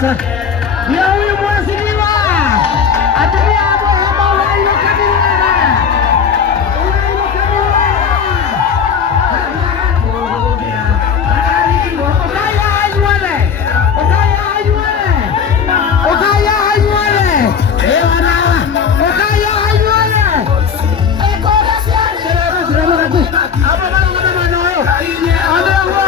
sasa. Ndio huyu mheshimiwa. Atumia hapo kama unainuka milele. Unainuka milele. Ukaya hanyuele. Ukaya hanyuele. Ukaya hanyuele. Wana. Ukaya hanyuele. Ekora siani. Apa mana mana yo. Ada gua.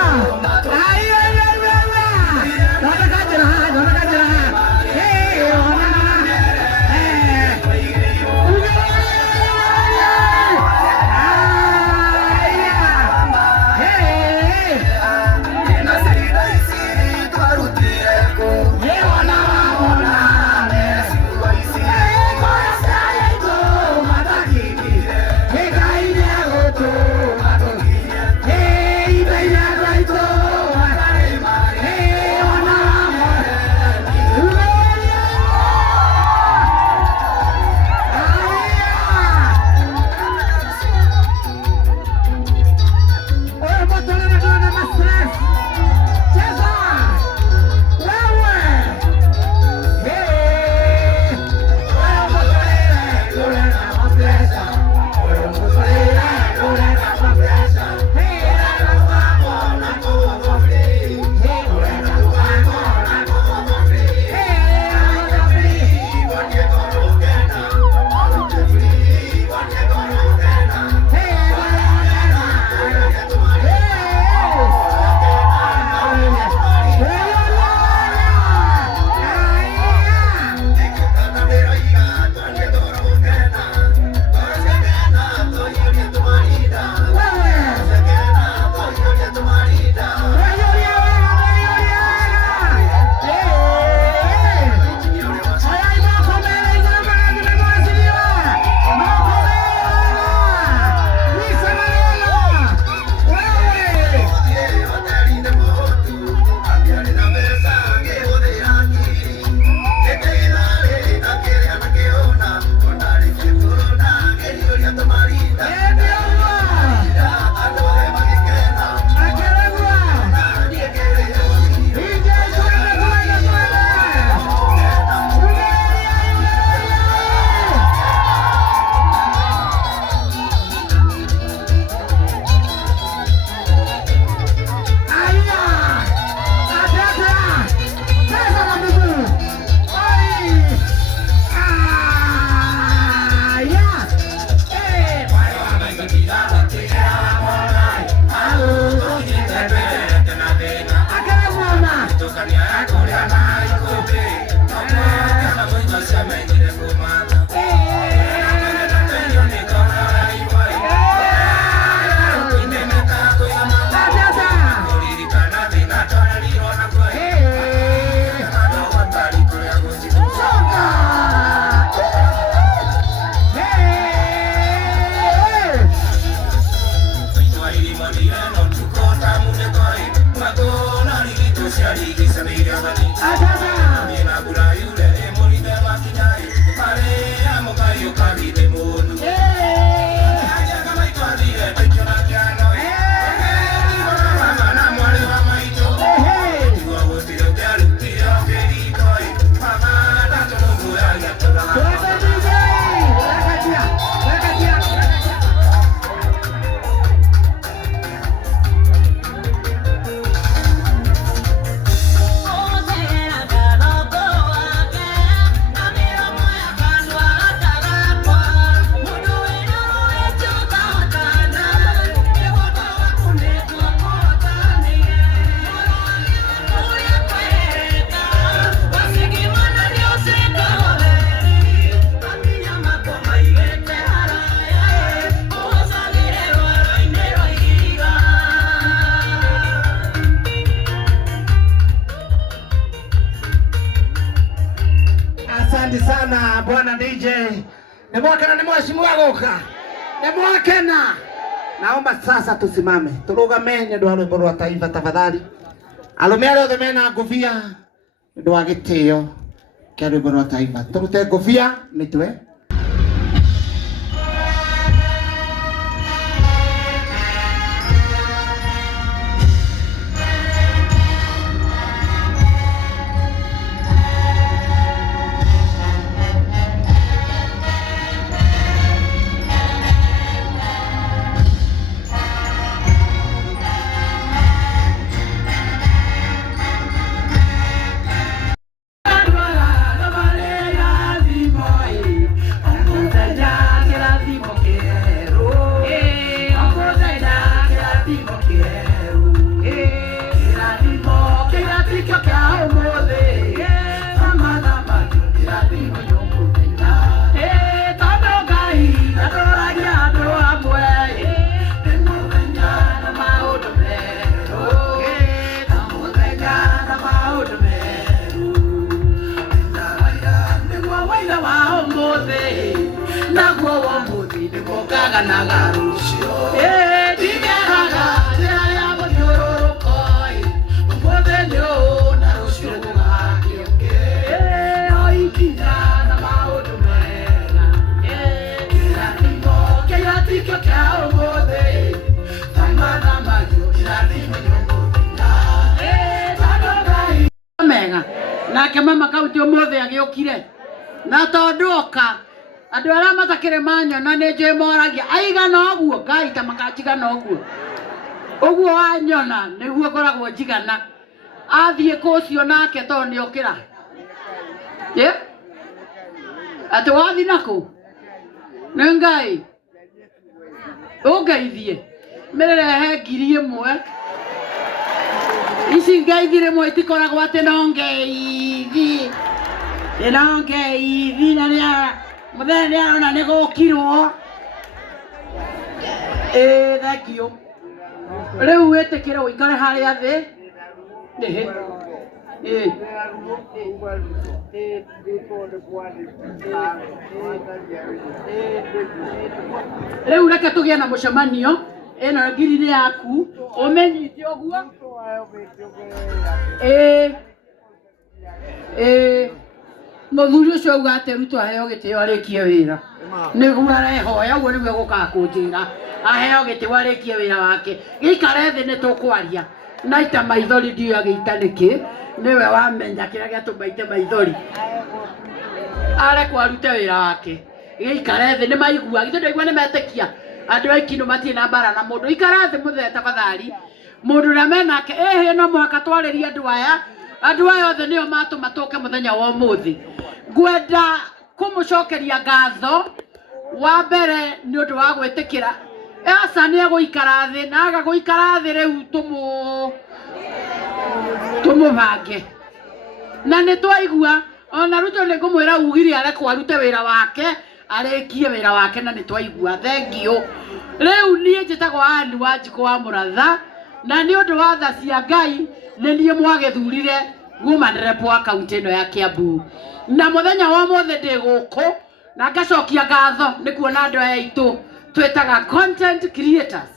Asante sana bwana DJ. Nemwakena ni mheshimiwa goka. Nemwakena. Naomba sasa tusimame. Turugame ni ndo rwimbo rwa taifa tafadhali. Arume aria othe mena ngufia ndo wa gitio kia rwimbo rwa taifa. Turute ngufia mitwe. mũthenya wa ũmũthĩ naguo wa ũmũthĩ nĩmokaga na garucio ndingeraga njĩra ya mũthiũrũrũko ũmũthĩ nĩ ũũ na rũciũ gũgakĩũke oikinya na maũndũ mega kĩrathimo kĩrathikio kĩa ũmũthĩ thamathamagio kĩrathimo mega nake mama kaunti ũmũthĩ agĩũkire na tondũ oka andũ arĩa matakĩrĩ manyona nĩ njũĩ moragia aigana ũguo Ngai ta makajigana ũguo wanyona nĩguo ngoragwo njigana athiĩ kũcio nake tondũ nĩokĩra atĩ wathiĩ nakũ nĩ Ngai ũngeithie mĩrehe 1,000 ici ngeithi rĩmwe itikoragwo atĩ no ngeithi na mũthenya nĩarona nĩ gũkirwo thengio rĩu wĩtĩkĩre ũikare harĩa thĩ rĩu reke tũgĩe na mũcemanio ĩno ngiri nĩ yaku ũmenyite ũguo mũthuri ũcio auga atĩ Ruto aheo gĩtĩo arĩkie wĩra nĩguo arehoya ũguo nĩguo gũkaga kũnjĩra aheo gĩtĩo arĩkie wĩra wake gĩikare thĩ nĩtũkwaria naita maithori ndiũĩ agĩita nĩkĩ nĩwe wamenya kĩrĩa gĩatũmaite maithori arekwo arute wĩra wake gĩikare thĩ nĩmaigua githĩ ndũigua nĩmetĩkia andũ aiki no matirĩ na mbara na mũndũ ikara thĩ mũthee tafadhali mũndũ na menake no mũhaka twarĩrie andũ aya othe nĩo matũma tũke mũthenya wa ũmũthĩ ngwenda kũmũcokeria ngatho wa mbere nĩ ũndũ wa gwĩtĩkĩra aca nĩegũikara thĩ na aga gũikara thĩ rĩu tũmũbange na nĩtwaigua ona Ruto nĩngũmwĩra ugire arekwo arute wĩra wake arĩkie wĩra wake na nĩtwaigua thengio rĩu niĩ njĩtagwo Anne Wanjikũ wa Mũratha na nĩ ũndũ wa tha cia Ngai nĩ niĩ mwagĩthurire gumanĩre kwa kaunti ĩno ya Kiambu na mũthenya wa ũmũthĩ ndĩ gũkũ na ngacokia ngatho nĩ kuona andũ aya aitũ twĩtaga content creators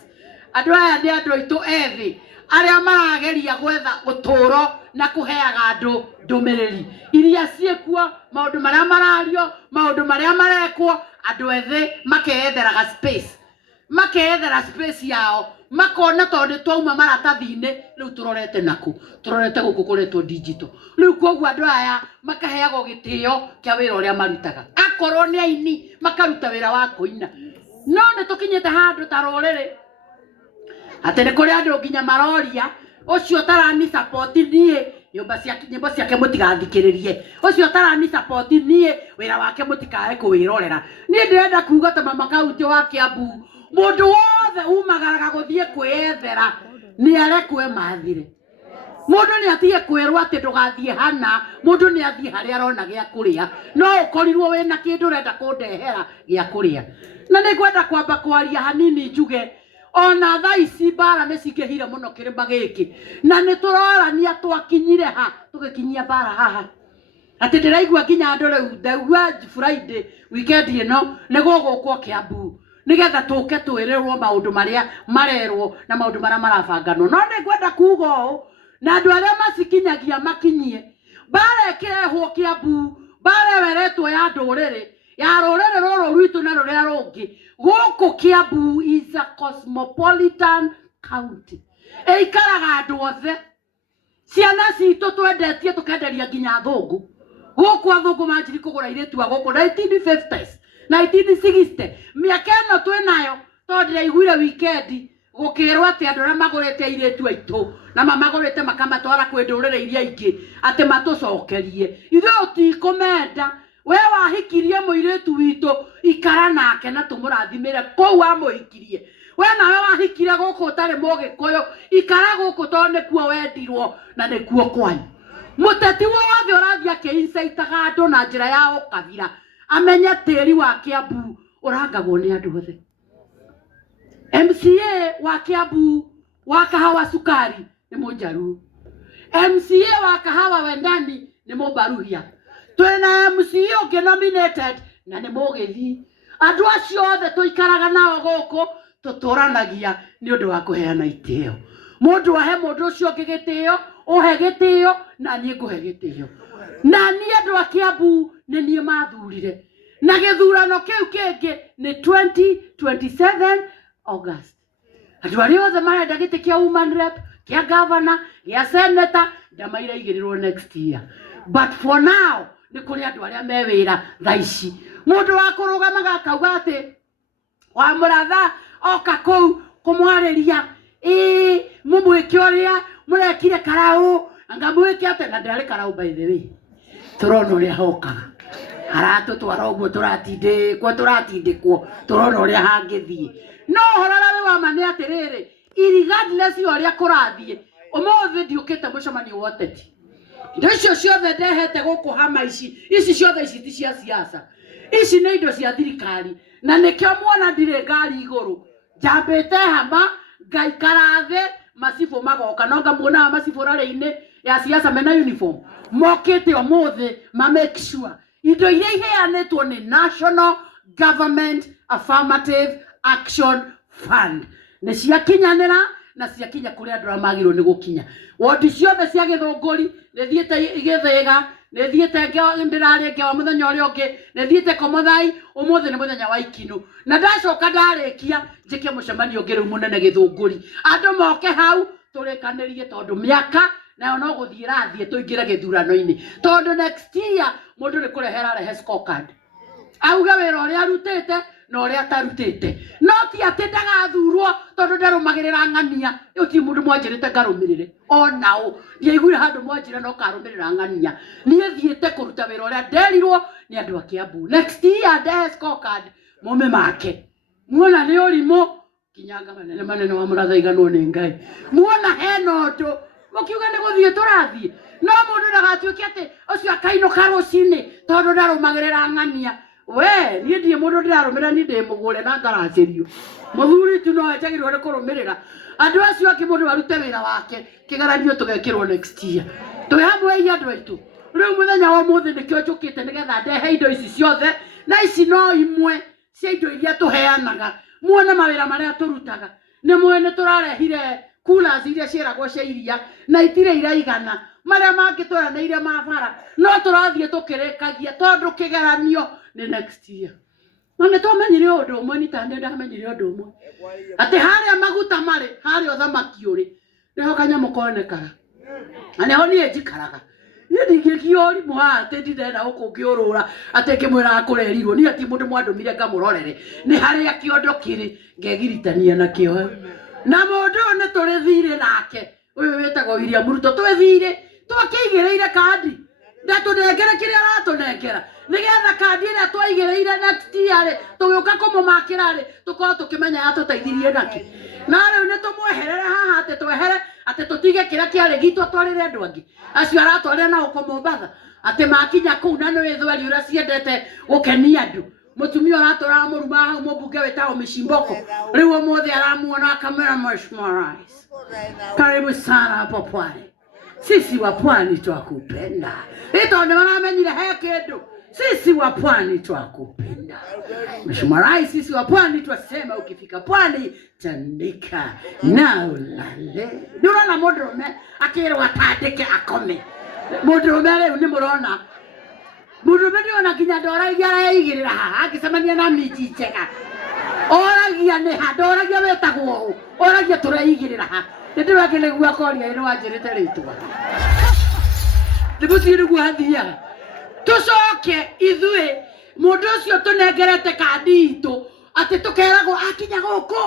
andũ aya nĩ andũ aitũ ethĩ arĩa marageria gwetha ũtũũro na kũheaga andũ ndũmĩrĩri iria ciĩkuo maũndũ marĩa marario maũndũ marĩa marekwo andũ ethĩ makeyethera space yao makona tondũ twauma maratathi-inĩ rĩu tũrorete naku tũrorete gũkũ kũretwo digital rĩu koguo andũ aya makaheagwo gĩtĩo kĩa wĩra ũrĩa marutaga akorwo nĩ aini makaruta wĩra wa kũina no nĩ tũkinyĩte handũ ta rũrĩrĩ atĩ nĩ kũrĩ andũ nginya maroria ũcio tarani support niĩ nyĩmbo ciake mũtigathikĩrĩrie ũcio tarani support niĩ wĩra wake mũtikae kũwĩrorera niĩ ndĩrenda kuuga ta mama kaunti wa Kiambu mũndũ wothe umagaraga gũthiĩ kwĩyethera nĩ arekwo mathire mũndũ nĩ atige kwĩrwo atĩ ndũgathiĩ hana mũndũ nĩ athiĩ harĩa arona gĩa kũrĩa no ũkorirwo wĩna kĩndũ ũrenda kũndehera gĩa kũrĩa na nĩ ngwenda kwamba kwaria hanini njuge ona thaa ici mbara nĩ cingĩhire mũno kĩrĩma gĩkĩ na nĩ tũrorania twakinyire ha tũgĩkinyia mbara haha atĩ ndĩraigua nginya andũ rĩu ndaigua Friday weekend ĩno nĩ gũgũkwo Kiambu nĩgetha tũke twĩrĩrwo maũndũ marĩa marerwo na maũndũ marĩa marabanganwo no nĩ ngwenda kuuga ũũ na andũ arĩa macikinyagia makinyie mbara ĩkĩrehwo Kiambu mbara weretwo ya ndũrĩrĩ ya rũrĩrĩ rũrũ rwitũ na rũrĩa rũngĩ gũkũ Kiambu is a cosmopolitan county ĩikaraga andũ othe ciana citũ twendetie tũkenderia nginya athũngũ gũkũ athũngũ manjiri kũgũra airĩtu a gũkũ 1950s 1960 mĩaka ĩno twĩnayo tondũ ndĩraiguire weekend gũkĩrwo atĩ andũ arĩa magũrĩte airĩtu aitũ na mamagũrĩte makamatwara kwĩ ndũrĩrĩ iria ingĩ atĩ matũcokerie ithuĩ ũtikũmenda we wahikirie mũirĩtu witũ ikara nake na tũmũrathimĩre kũu amũhikirie we nawe wahikire gũkũ ũtarĩ Mũgĩkũyũ ikara gũkũ tondũ nĩkuo wendirwo na nĩkuo kwanyu mũteti wothe ũrathiĩ akĩincaitaga andũ na njĩra ya ũkabira amenye tĩri wa Kiambu ũrangagwo nĩ andũ othe MCA wa Kiambu wa Kahawa Sukari nĩ Mũnjaruo MCA wa Kahawa Wendani nĩ Mũmbaruhia twina MC ũngĩ nominated na nĩ mũgĩthi andũ acio othe tũikaraga nao gũkũ tũtũranagia nĩ ũndũ wa kũheana itĩo mũndũ ahe mũndũ ũcio ũngĩ gĩtĩo ũhe gĩtĩo na niĩ ngũhe gĩtĩo na niĩ andũ a Kiambu nĩ niĩ mathurire na gĩthurano kĩu kĩngĩ nĩ 2027 August andũ arĩa othe marenda gĩtĩ kĩa woman rep kĩa governor kĩa senator ndamaira igĩrĩrwo next year but for now nĩ kũrĩ andũ arĩa me wĩra thaa ici mũndũ wa kũrũgamaga akauga atĩ wa Mũratha oka kũu kũmwarĩria mũmwĩke ũrĩa mũrekire Karaũ anga mwĩke atĩ na ndarĩ Karaũ by the way tũrona ũrĩa hokaga aratũtwara ũguo tũratindĩkwo tũrona ũrĩa hangĩthiĩ no horora we wa mane atĩrĩrĩ regardless ũrĩa kũrathiĩ ũmũthĩ ndiũkĩte mũcemanio wa ũteti indo icio ciothe ndehete gũkũ hama ici ciothe ici ti cia siasa ici nĩ indo cia thirikari na nĩkĩo muona ndirĩ ngari igũrũ njambĩte hama ngaikara thĩ macibũ magoka no ngamuonaga macibũ rarĩ-inĩ ya siasa mena uniform mokĩte ũmũthĩ ma make sure indo iria iheanĩtwo nĩ National Government Affirmative Action Fund nĩ ciakinyanĩra na ciakinya kũrĩa andũ arĩa magĩrĩirwo nĩ gũkinya wodi ciothe cia Gĩthũngũri nĩ thiĩte Gĩthĩga nĩ thiĩte ndĩrarĩ ngewa mũthenya ũrĩa ũngĩ nĩ thiĩte Komothai ũmũthĩ nĩ mũthenya wa Ikinũ na ndacoka ndarĩkia njĩke mũcemanio ũngĩ rĩu mũnene Gĩthũngũri andũ moke hau tũrĩkanĩrie tondũ mĩaka nayo no gũthiĩ rathiĩ tũingĩre gĩthurano-inĩ tondũ next year mũndũ nĩ kũrehera rehe scorecard auga wĩra ũrĩa arutĩte na ũrĩa atarutĩte no ti atĩ ndagathurwo tondũ ndarũmagĩrĩra ng'ania ũti mũndũ mwanjĩrĩte ngarũmĩrĩre onao ndiaiguire handũ mwanjĩra no karũmĩrĩra ng'ania niĩ thiĩte kũruta wĩra ũrĩa nderirwo nĩ andũ a Kiambu next year ndehe scorecard mũme make muona nĩ ũrimũ kinyanga manene wa Mũratha iganwo nĩ Ngai muona hena ũndũ mũkiuga nĩ gũthiĩ tũrathiĩ no mũndũ ndagatuĩke atĩ ũcio akainũka rũcinĩ tondũ ndarũmagĩrĩra ng'ania we niĩ ndirĩ mũndũ ndĩrarũmĩrĩra niĩ ndĩ mũgũre na ngaracĩrio mũthuri tu no enjagĩrwo nĩ kũrũmĩrĩra andũ acio angĩ mũndũ arute wĩra wake kĩgeranio tũgekĩrwo next year twĩ hamwe andũ aitũ rĩu mũthenya wa ũmũthĩ nĩkĩo njũkĩte nĩgetha ndehe indo ici ciothe na ici no imwe cia indo iria tũheanaga muone mawĩra marĩa tũrutaga nĩ mwene tũrarehire coolers iria ciĩragwo cia iria na itirĩ iraigana marĩa mangĩ tũranĩire ma bara no tũrathiĩ tũkĩrĩkagia tondũ kĩgeranio nĩ next year no nĩ twamenyire ũndũ ũmwe nĩ ta ndamenyire ũndũ ũmwe atĩ harĩa maguta marĩ harĩa ũthamaki ũrĩ nĩho kanyamũ konekaga na nĩho niĩ njikaraga niĩ ndingĩkio ũrimũ haha atĩ ndĩrenda gũkũngĩũrũra atĩ ngĩmwĩra akũrerirwo niĩ ti mũndũ mwandũmire ngamũrorere nĩ harĩa kĩondo kĩrĩ ngegiritania nakĩo na mũndũ ũyũ nĩ tũrĩ thirĩ nake ũyũ wĩtagwo William Ruto twĩthirĩ twakĩigĩrĩire kandi ndatũnengere kĩrĩa aratũnengera nĩgetha kandi ĩrĩa twaigĩrĩire next year rĩ tũgĩũka kũmũmakĩra rĩ tũkorwo tũkĩmenya yatũteithirie nake na rĩu nĩ tũmweherere haha atĩ twehere atĩ tũtige kĩrĩa kĩarĩ gitũ twarĩre andũ angĩ acio aratwarĩra na gũkũ Mombatha atĩ makinya kũu na nĩ wĩthweri ũrĩa ciendete gũkenia andũ mũtumia ũratũraga mũruma hau mũmbunge wĩtagwo Mĩcimboko rĩu ũmũthĩ aramuona akamwĩra Mheshimiwa Rais karibu sana hapo Pwani sisi wa Pwani twakupenda ito ndio wanamenyire he kĩndũ sisi wa Pwani twakupenda Mheshimiwa Rais sisi wa Pwani twasema ukifika Pwani tandika na ulale nĩũrona mũndũrũme akĩrwo atandĩke akome mũndũrũme rĩu nĩ mũrona mũndũrũme nĩona nginya ndoragia araigĩrĩra haha angĩcemania na miji njega oragia nĩ ha ndoragia wetagwo ũũ oragia tũreigĩrĩra ha nĩndĩrake nĩguo akoria nĩ wanjĩrĩte rĩtwa nĩgũthiĩ nĩguo athiaga tũcoke ithuĩ mũndũ ũcio tũnengerete kandi itũ atĩ tũkeragwo akinya gũkũ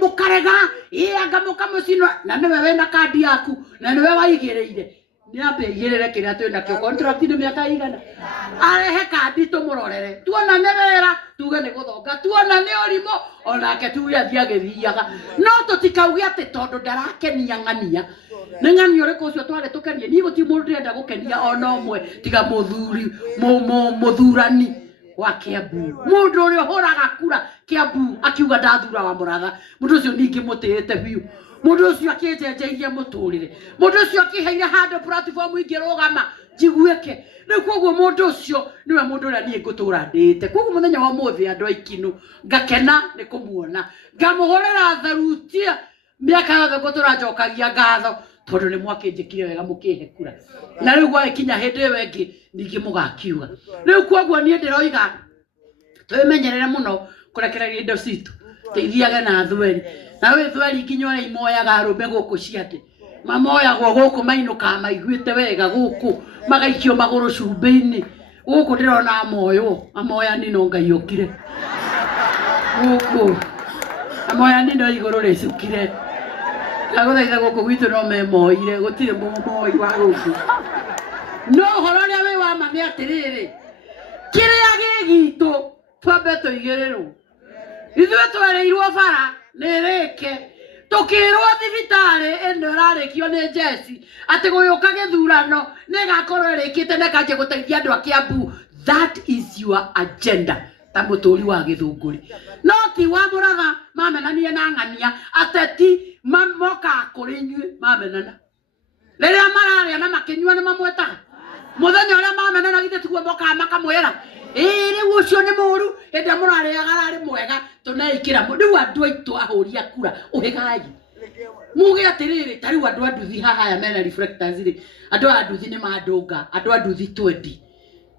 mũkarega anga mũkamũcinwo na nĩwe wĩna kandi yaku na nĩwe waigĩrĩire nĩambe igĩrĩre kĩrĩa twĩnakĩo contract nĩ mĩaka igana arehe kandi tũmũrorere tuona nĩ wĩra tuge nĩ gũthonga tuona nĩ ũrimũ onake tuge athiagĩthiaga no tũtikauge atĩ tondũ ndarakenia ng'ania nĩ ng'ania ũrĩkũ ũcio twage tũkenie niĩ gũtirĩ mũndũ ndĩrenda gũkenia ona ũmwe tiga mũthurani wa Kiambu mũndũ ũrĩa ũhũraga kura Kiambu akiuga ndathura wa Mũratha mũndũ ũcio ningĩ mũtĩĩte biũ mũndũ ũcio akĩnjenjeirie mũtũrĩre mũndũ ũcio akĩheire handũ platform ingĩrũgama njiguĩke rĩu koguo mundu ucio niwe mundu uria nie ngutura ndite koguo muthenya wa muthi andu aikinu ngakena ni kumuona ngamuhorera tharutia miaka yothe ngutura njokagia ngatho tondu ni mwakinjikire wega mukihe kura na riu gwakinya hindi ĩyo ĩngĩ ningi mugakiuga riu koguo nie ndiroiga twimenyerere muno kurekereria indo citu teithiage na thweri na we thweri nginya ore imoyaga arumbe guku ciate mamoyagwo guku mainuka maiguite wega guku magaikio maguru cumbi-ini guku ndirona moyo amoya nino Ngai okire guku amoya nino iguru ricukire aguthaitha guku gwitu no memoire gutire moi wa guku no horo ria we wa mami atiriri kiria gigitu twambe tuigirirwo ithuĩ twereirwo bara nĩrĩke tukirwo thibitari ĩno ĩrarĩkio nĩ Jesse atĩ gũyũka gĩthurano nĩgakorwo ĩrĩkĩte na ĩkanjia gũteithia andũ a Kiambu. That is your agenda ta mũtũri wa gĩthũngũri no ti wa Mũratha mamenanie na ng'ania ateti moka kũrĩ inyuĩ mamenana rĩrĩa mararĩa na makĩnyua nĩ mamwetaga mũthenya ũrĩa mamenana githĩ tiguo mokaga makamwĩra rĩu ũcio nĩ mũru hĩndĩ ĩrĩa mũrarĩaga ararĩ mwega tũneĩkĩra rĩu andũ aitũ ahũri a kura ũhĩgai muge atĩrĩrĩ ta rĩu andũ a nduthi haha aya mena reflectors rĩ andũ a nduthi nĩ mandũnga andũ a nduthi 20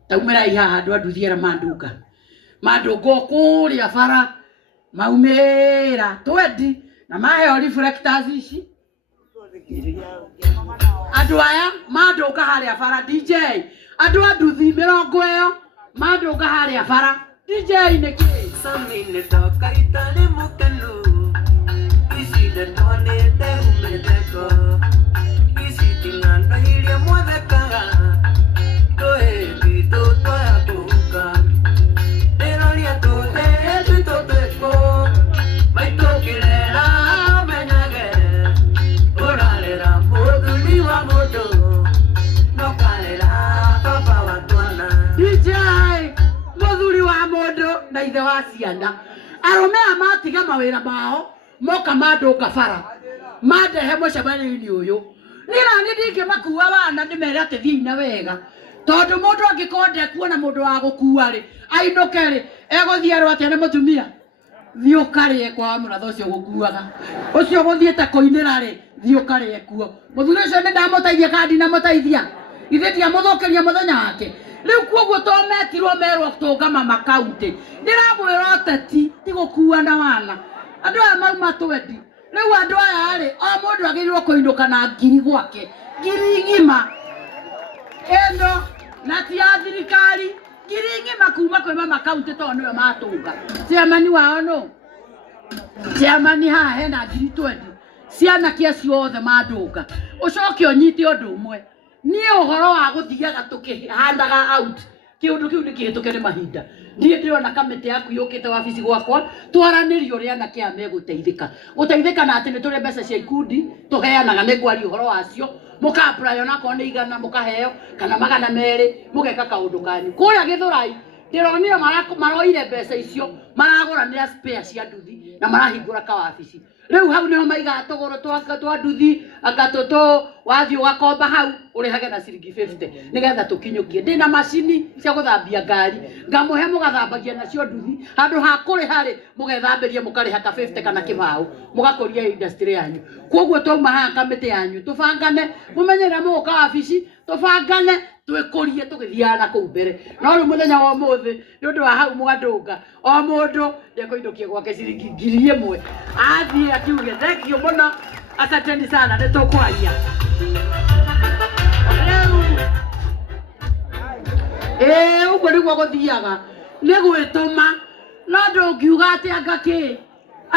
taumĩrai haha andũ a nduthi era mandũnga kũrĩa bara maumĩra 20 na maheo reflectors ici andũ aya mandũnga harĩa bara DJ andũ a nduthi 20 mandũnga harĩa bara DJ nĩkĩ samine toka itale mukanu iside tone te umedeko isitinga na ile mwedeka toe bito toya kuka erolia toe bito teko maitokilera menage oralera moduli wa moto nokalera papa watwana DJ muthuri wa mundu na ithe wa ciana arume amatiga mawira mao moka mandũnga bara mandehe mũcemanio-inĩ ũyũ nĩrani ndingĩmakua wana ndĩmere atĩ thiĩ na wega tondũ mũndũ angĩkorwo ndekuona mũndũ wa gũkua rĩ ainũke rĩ egũthiĩ erwo atĩa nĩ mũtumia thiĩ ũkarĩe kwa Mũratha ũcio gũkuaga ũcio gũthiĩte kũinĩra rĩ thiĩ ũkarĩe kuo mũthuri ũcio nĩ ndamũteithia kandi na mũteithia ithe ndiamũthũkĩria mũthenya wake riu koguo tometirwo merwo tũngama makaunti ndiramwĩra ateti ti gũkua na wana andũ aya mauma 20 riu andũ aya rĩ o mũndũ agĩrĩirwo kũinũka na ngiri gwake ngiri ng'ima ĩno na ti ya thirikari ngiri ng'ima kuma kwĩ mama kaunti tondũ nĩwe matũnga ciamani wao no ciamani haha hena ngiri 20 ciana kia ciothe mandũnga ũcoke ũnyite ũndũ ũmwe niĩ ũhoro wa gũthiaga tũkĩhandaga out kĩũndũ kĩu nĩkĩhĩtũke nĩ mahinda ndiĩ ndĩrona kamĩtĩ yaku yũkĩte wabici gwakwa twaranĩrio ũrĩa anake aya megũteithĩka na atĩ nĩ tũrĩ mbeca cia ikundi tũheanaga nĩngwaria ũhoro wacio mũka-apply onakorwo nĩ igana mũkaheo kana 200 mũgeka kaũndũ kanyu kũrĩa Gĩthũrai ndĩronire maroire mbeca icio maragũranĩra spare cia nduthi na marahingũra kawabici riu hau niho maiga tũgũrũ twa nduthi agatũtũ wathiĩ ũgakomba hau ũrĩhage na ciringi 50 nĩgetha tũkinyũkie ndĩna macini cia gũthambia ngari ngamũhe mũgathambagia nacio nduthi handũ ha kũrĩha rĩ mũgethambĩria mũkarĩha ka 50 kana kĩbaũ mũgakũria industry yanyu koguo twauma haha kamĩtĩ yanyu tũbangane mũmenyerera mũgũka wabici tũbangane twĩkũrie tũgĩthiaga na kũu mbere no rĩu mũthenya wa ũmũthĩ nĩ ũndũ wa hau mwandũnga o mũndũ ndekũinũkia gwake ciringi 1000 athiĩ akiuge thengio mũno asanteni sana nĩ tũkwaria ũguo nĩguo gũthiaga nĩ gwĩtũma no ndũngiuga atĩ angakĩ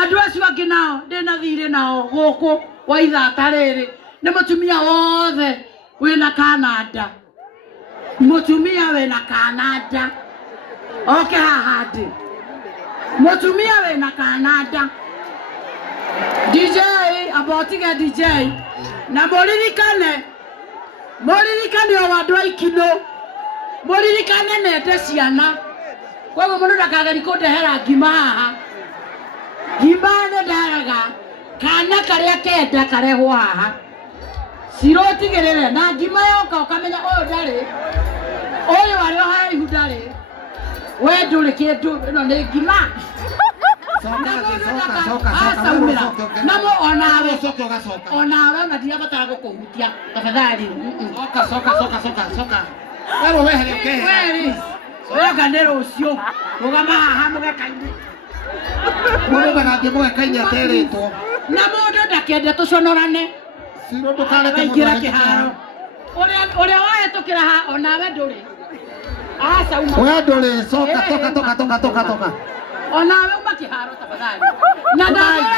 andũ acio angĩ nao ndĩna thirĩ nao gũkũ wa ithaka rĩrĩ nĩ mũtumia wothe wĩna kananda mũtumia wĩna kananda oke haha ndĩ mũtumia wĩna kananda DJ abotige DJ na mũririkane o andũ a ikino mũririkane nende ciana koguo mũndũ ndakageri kũndehera ngima haha ngima nĩ ndaraga kana karĩa kenda karehwo haha cirotigĩrĩre na ngima yoka ũkamenya ũyũ ndarĩ ũyũ arĩ we nduri kindu ino ni ngima namo onawe ona ndiabatara gukuhutia tafadhali soka wewe wehere ukehe wega nä rå cio rå gama haha må gekainä må rå gagathiä må gekainä aterä two na må ndå ndakende tå conorane ingä ra kä haro å rä a wahätå kä ra ha onawe ndå rä we ndå rä toka onawe uma kä haro tafadhali na ndamwä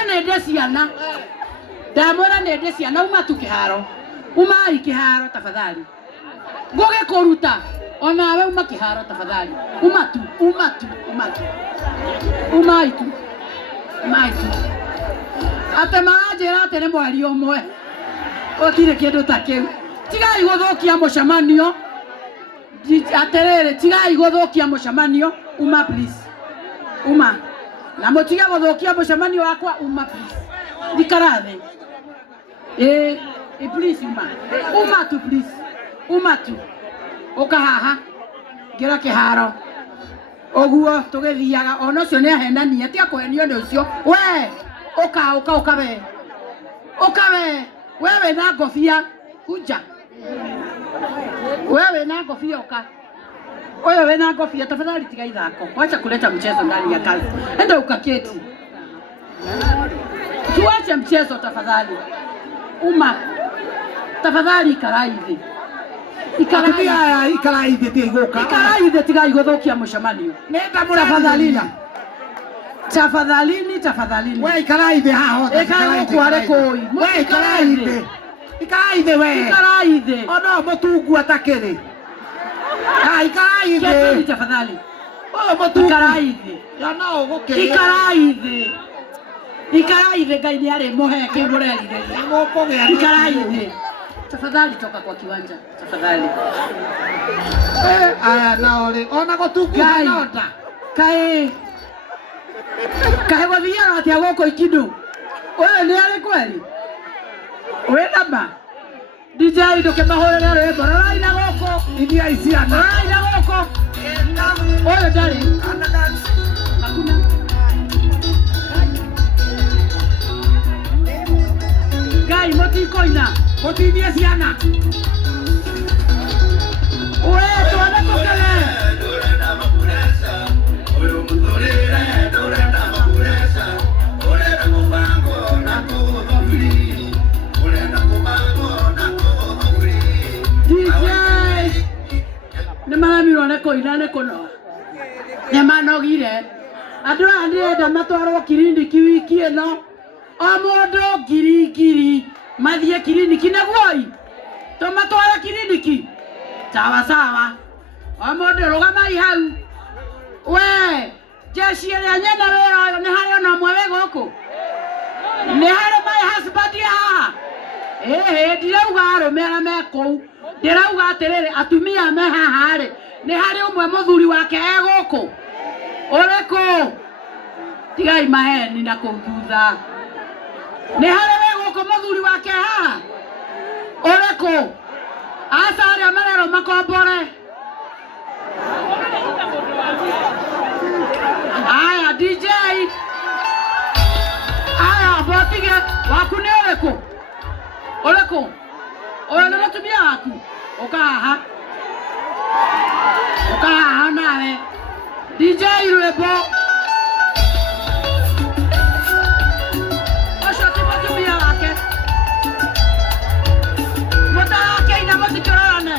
ra nä ndä ciana uma tu kä haro umari kä haro tafadhali ngå gä kå ruta onawe uma kä haro tafadhali umai tu ate maranjä ra atä nä mweri å mwe å tirä kä ndå ta kä u tigai gå thå kia må cemanio atä rä rä tigai gå thå kia må cemanio uma na må tige gå thå kia må cemanio wakwa uma thikarathä please uma tu uka haha ngira kiharo oguo tugithiaga ona cio ni ahenania ti akuhenio ni ucio we uka we wewe na ngofia kuja wewe na ngofia uka wewe na ngofia tafadhali tiga ithako wacha kuleta mchezo ndani ya kazi enda ukaketi tuache mchezo tafadhali uma tafadhali karaithi ikaraithe tigai guthukia mucemanio tafadhalini we ikaraithe haha ikaraithe we ono mutungu atakiri ikaraithe tafadhali ikaraithe ngai ni ari muhe kimurerire ikaraithe tafadhali toka kwa kiwanja tafadhali aya naole ona gutungu nonda kae gothiara atia goko ikindu oyo ni ari kweli we namba DJ nduke mahorera rwimbo roraina goko idia iciana roraina goko oyo ndari hakuna gai motikoina motinie ciana we twana tukele nĩmaramirwo nĩ kũina nĩ kũnoga nĩmanogire andũ aya ndĩrenda matwarwo kiriniki wiki ĩno o mũndũ ngiri mathiĩ kiriniki nĩguoi tũmatware kiriniki sawa o mũndũ rũgamai hau we jeshi ĩrĩa nyene wĩra ũyũ nĩ harĩ ona ũmwe wĩ gũkũ nĩ harĩ my husband haha ndirauga arũme arĩa me kũu ndirauga atĩrĩrĩ atumia me haha rĩ nĩ harĩ ũmwe mũthuri wake e gũkũ ũrĩkũ tigai maheni na kũu thutha nĩ harĩ wĩ gũkũ mũthuri wake haha ũrĩkũ aca arĩa marerwo makombore aya DJ aya botige waku nĩ ũrĩkũ ũyũ nĩ mũtumia waku ũka haha nawe DJ rwĩmbo ũcio ti mũtumia wake mũtarakĩina mũtikĩrorane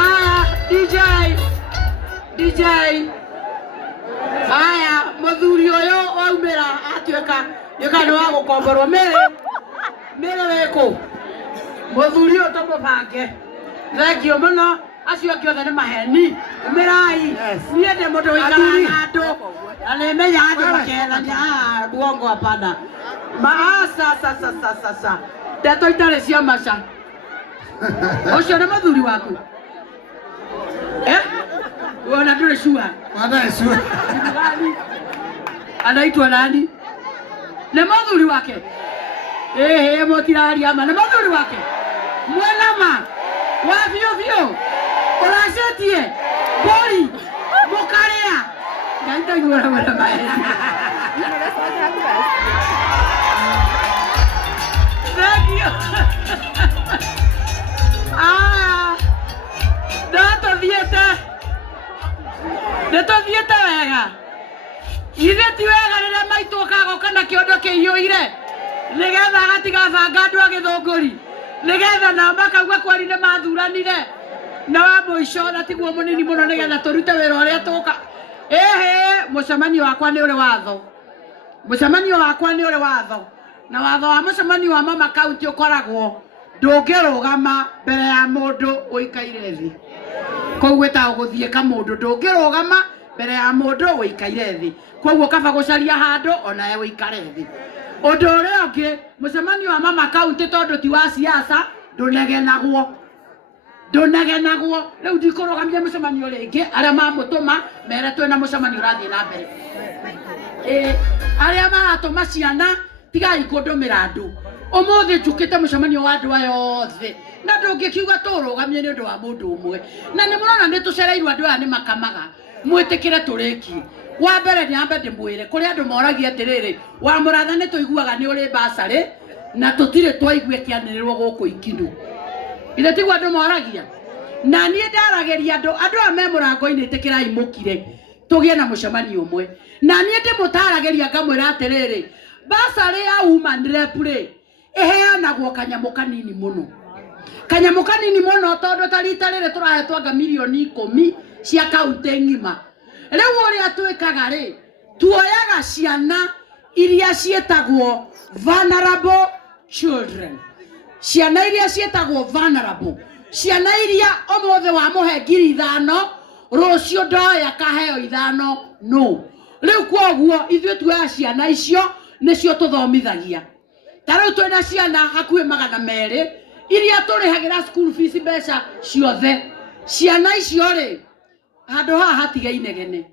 aya DJ aya mũthuri ũyũ waumĩra atuĩka nĩ wa gũkomborwo mĩrĩ wĩkũ mũthuri ũyũ tũmũbange thengio mũno acio angĩ othe nĩ maheni ũmĩrai niĩ ndĩ mũndũ ũikaraga na andũ na nĩmenya andũ makethania guongo hapana sa ndeto itarĩ cia maca ũcio nĩ mũthuri waku wona ndũrĩ cua anaitwa nani nĩ mũthuri wake mũtiraria ma nĩ mũthuri wake mwenama wa biũ Oracetie. Bori. Mokarea. Ganta gora mara mai. Thank you. Dato dieta wega. Ithe ti wega rĩrĩa maitũ kagoka na kĩondo kĩiyũire nĩgetha agatigabanga andũ a Gĩthũngũri nĩgetha nao makauga kwari nĩ mathuranire na wa mũico na tiguo mũnini mũno nĩgetha tũrute wĩra ũrĩa tũka. Ĩhĩ mũcemanio wakwa nĩ ũrĩ watho. Mũcemanio wakwa nĩ ũrĩ watho. Na watho wa mũcemanio wa mama kaunti ũkoragwo ndũngĩrũgama mbere ya mũndũ ũikaire thĩ. Koguo ta ũgũthiĩka mũndũ ndũngĩrũgama mbere ya mũndũ ũikaire thĩ. Koguo kaba gũcaria handũ ona we ũikare thĩ. Ũndũ ũrĩa ũngĩ mũcemanio wa mama kaunti tondũ ti wa siasa ndũnegenagwo. Ndũnegenagwo. Rĩu ndikũrũgamia mũcemanio rĩngĩ arĩa mamũtũma mere twĩna mũcemanio ũrathiĩ na mbere. Arĩa maratũma ciana tigai kũndũmĩra andũ. Ũmũthĩ njũkĩte mũcemanio wa andũ aya othe na ndũngĩkiuga tũrũgamie nĩ ũndũ wa mũndũ ũmwe. Na nĩ mũrona nĩ tũcereirwo andũ aya nĩ makamaga. Mwĩtĩkĩre tũrĩkie. Wa mbere nĩ ambe ndĩmwĩre kũrĩ andũ moragia atĩrĩrĩ wa mũratha nĩ tũiguaga nĩ ũrĩ basarĩ na tũtirĩ twaigua kĩanĩrĩrwo gũkũ Ikindu. Ithe tiguo andũ moragia. Na niĩ ndaragĩria andũ aya me mũrango-inĩ ĩtĩkĩrai mũkire tũgĩe na mũcemanio ũmwe. Na niĩ ndĩmũtaragĩria ngamwĩra atĩrĩrĩ basarĩ ya woman rep rĩ ĩheanagwo kanyamũ kanini mũno. Kanyamũ kanini mũno tondũ ta rita rĩrĩ tũrahetwo anga mirioni 10 cia kaunti ng'ima. Rĩu ũrĩa twĩkaga rĩ tuoyaga ciana iria ciĩtagwo vulnerable children. Ciana iria ciĩtagwo vulnerable. Ciana iria ũmũthĩ wa mũhe 5,000 rũciũ ndoya kaheo 5 no. Rĩu kwoguo ithuĩ tuoya ciana icio nĩcio tũthomithagia. Tarĩu twĩna ciana hakuhĩ 200 iria tũrĩhagĩra school fees mbeca ciothe. Ciana icio rĩ handũ haha hatige inegene.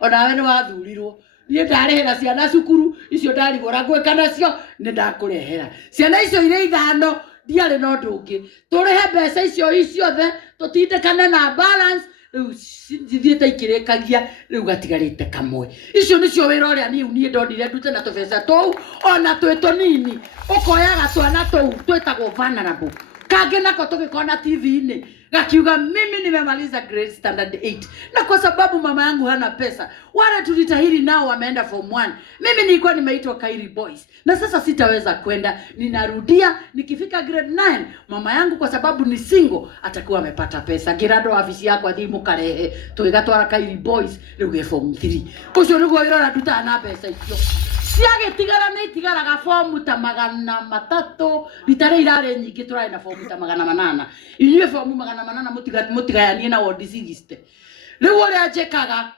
Onawe nĩ wathurirwo. Niĩ ndarĩhĩra ciana cukuru icio ndarigũra gwĩka nacio nĩ ndakũrehera. Ciana icio irĩ 5 ndiarĩ na ũndũ ũngĩ. Tũrĩhe mbeca icio ciothe tũtindĩkane na balance rĩu cithiĩte ikĩrĩkagia rĩu gatigarĩte kamwe. Icio nĩcio wĩra ũrĩa niĩ ndonire ndute na tũbeca tũu ona twĩ tũnini. Ũkoyaga twana tũu twĩtagwo vulnerable. Kangĩ nako tũgĩkona TV-inĩ gakiuga mimi nimemaliza grade standard 8 na kwa sababu mama yangu hana pesa wale tulitahiri nao wameenda form 1. Mimi nilikuwa nimeitwa Kairi Boys na sasa sitaweza kwenda. Ninarudia nikifika grade 9 mama yangu kwa sababu ni single atakuwa amepata pesa. Girado afisi yako athimu karehe tuigatwara Kairi Boys rĩu form 3. Ucio nĩguo wĩra ũrĩa ndutaga pesa icio. Ciagĩtigara nĩ itigaraga fomu ta 300 rita irarĩ nyingĩ tũrarĩ na fomu ta 800. Inyuĩ fomu 800 mũtigayanie na ward 60. Rĩu ũrĩa njĩkaga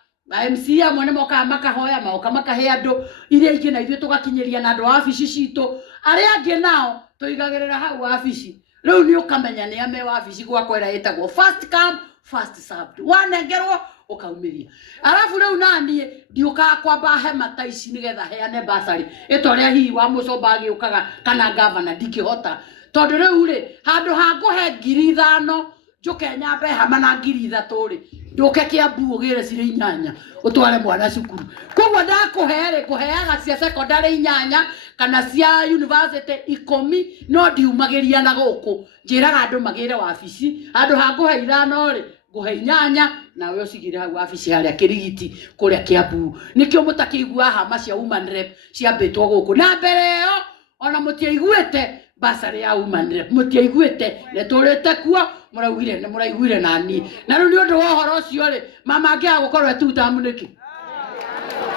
MC amwe nĩ mokaga makahoya maoka makahe andũ iria ingĩ na ithuĩ tũgakinyĩria na andũ a wabici citũ arĩa angĩ nao tũigagĩrĩra hau wabici. Rĩu nĩ ũkamenya nĩ ame wabici gwakwa ĩrĩa ĩtagwo first come first served. Wanengerwo ũkaumĩria. Arafu rĩu naniĩ ndiũkaga kwamba hema ta ici nĩgetha heane basarĩ ĩtorĩa hihi wa mũcomba agĩũkaga kana gavana ndingĩhota. Tondũ rĩu rĩ handũ ha ngũhe 5,000 njoke nyambe hama na 3,000 rĩ ndoke Kiambu ũgĩre cirĩ 8 ũtware mwana cukuru. Koguo ndakũhe kũheaga cia secondary 8 kana cia university 10 no ndiumagĩria na gũkũ. Njĩraga andũ magĩre wabici handũ ha ngũhe 5 rĩ ngũhe 8 nawe ũcigire hau wabici harĩa Kĩrigiti kũrĩa Kiambu. Nĩkĩo mũtakĩigua hama cia woman rep ciambĩtwo gũkũ. Na mbere ĩyo ona mũtiaiguĩte basarĩ ya woman rep mũtiaiguĩte nĩ tũrĩte kuo mũraiguire nani. Na rĩu nĩ ũndũ wa ũhoro ũcio rĩ mama angĩaga gũkorwo etutamu nĩkĩ?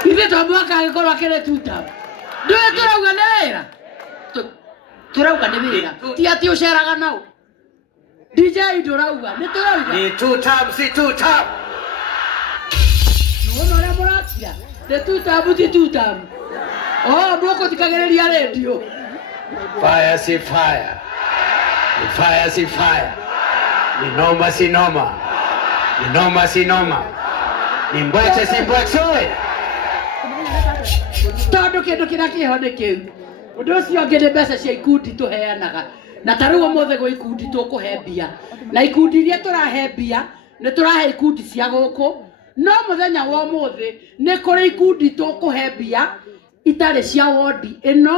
Ithuĩ twamwaka agĩkorwo akĩrĩ tutamu. Ndũĩ tũrauga nĩ wĩra? Tũrauga nĩ wĩra. Ti atĩ ũceraga nao. DJ ndũrauga nĩ tũrauga. Ni tutamu si tutamu. Nĩ ũrĩa mũrakira. Nĩ tutamu ti tutamu. Mũkũ tikagĩrĩria radio. Fire si fire. Ni fire si fire. Ni noma si noma. Ni noma si noma. Ni mbweche si mbweche. Tondũ kĩndũ kĩrĩa kĩho nĩ kĩu. Ũndũ ũcio ũngĩ nĩ mbeca cia ikundi tũheanaga. na tarĩu ũmũthĩ gwĩ ikundi tũkũhe mbia na ikundi iria tũrahe mbia nĩ tũrahe ikundi cia gũkũ no mũthenya wa ũmũthĩ nĩ kũrĩ ikundi tũkũhe mbia itarĩ cia wodi ĩno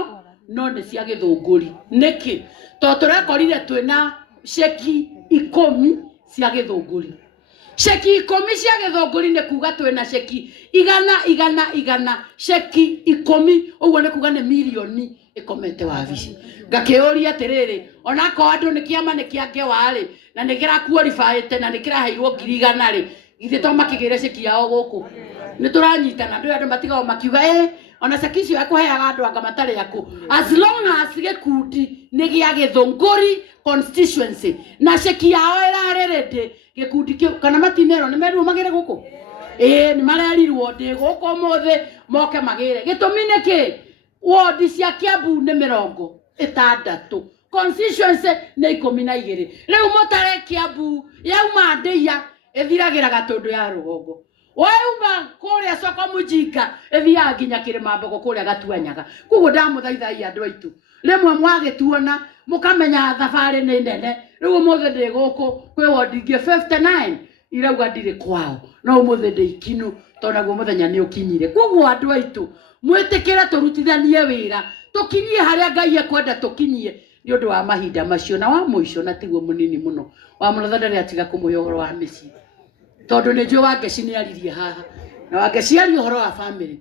no nĩ cia Gĩthũngũri nĩkĩ tondũ tũrekorire twĩna ceki 10 cia Gĩthũngũri ceki 10 cia Gĩthũngũri nĩ kuga twĩna ceki igana ceki 10 ũguo nĩ kuga nĩ milioni ikomete wabici ngakĩũria atĩrĩrĩ onako andũ nĩ kĩama nĩ kĩangewarĩ na nĩ kĩrakuoribaĩte na nĩ kĩraheirwo 100 rĩ githĩ to makĩgĩre ceki yao gũkũ nĩ tũranyitana andũ matigao makiuga ona ceki icio ekũheaga andũ anga matarĩ akũ as long as gĩkundi nĩ gĩa Gĩthũngũri constituency na ceki yao ĩrarĩ rĩndĩ gĩkundi kĩu kana matinero nĩ merirwo magĩre gũkũ nĩ marerirwo ndĩ gũkũ ũmũthĩ moke magĩre gĩtũmi nĩkĩ wodi cia Kiambu nĩ 60 constituency nĩ 12 rĩu mũtare Kiambu yauma Ndĩia ĩthiragĩra Gatũndũ ya rũgongo wauma kũrĩa Soko Mũjinga ĩthiaga nginya Kĩrĩmambogo kũrĩa Gatuanyaga koguo ndamũthaithagia andũ aitũ rĩmwe mwagĩtuona mũkamenya thabarĩ nĩ nene rĩu ũmũthĩ ndĩ gũkũ kwĩ wodi ingĩ 59 irauga ndirĩ kwao no ũmũthĩ ndĩ ikinu tondũ naguo mũthenya nĩ ũkinyire koguo andũ aitũ mwĩtĩkĩre tũrutithanie wĩra tũkinyie harĩa Ngai ekwenda tũkinyie nĩ ũndũ wa mahinda macio na wa mũico na tiguo mũnini mũno wa mũno ndarĩ atiga kũmũhe ũhoro wa mĩciĩ tondũ nĩ njũĩ Wangeci nĩ aririe haha na Wangeci ari ũhoro wa family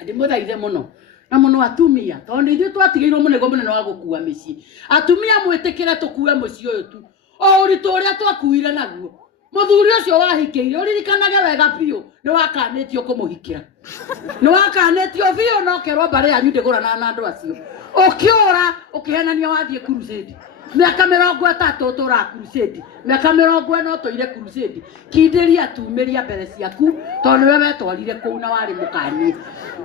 andĩ mũthaithe mũno na mũno atumia tondũ ithuĩ twatigĩirwo mũnego mũnene wa gũkua mĩciĩ atumia mwĩtĩkĩre tũkue mũciĩ ũyũ tu o ũritũ ũrĩa twakuire naguo mũthuri ũcio wahikĩire ũririkanage wega biũ nĩ wakanĩtio kũmũhikĩra nĩ wakanĩtio biũ no kerwo mbarĩ yanyu ndĩgũrana na andũ acio ũkĩũra ũkĩhenania wathiĩ crusade miaka 30 tũra crusade miaka 40 tũire crusade kindĩria tumĩria mbere ciaku tondũ wewe wetwarire kũu na warĩ mũkanie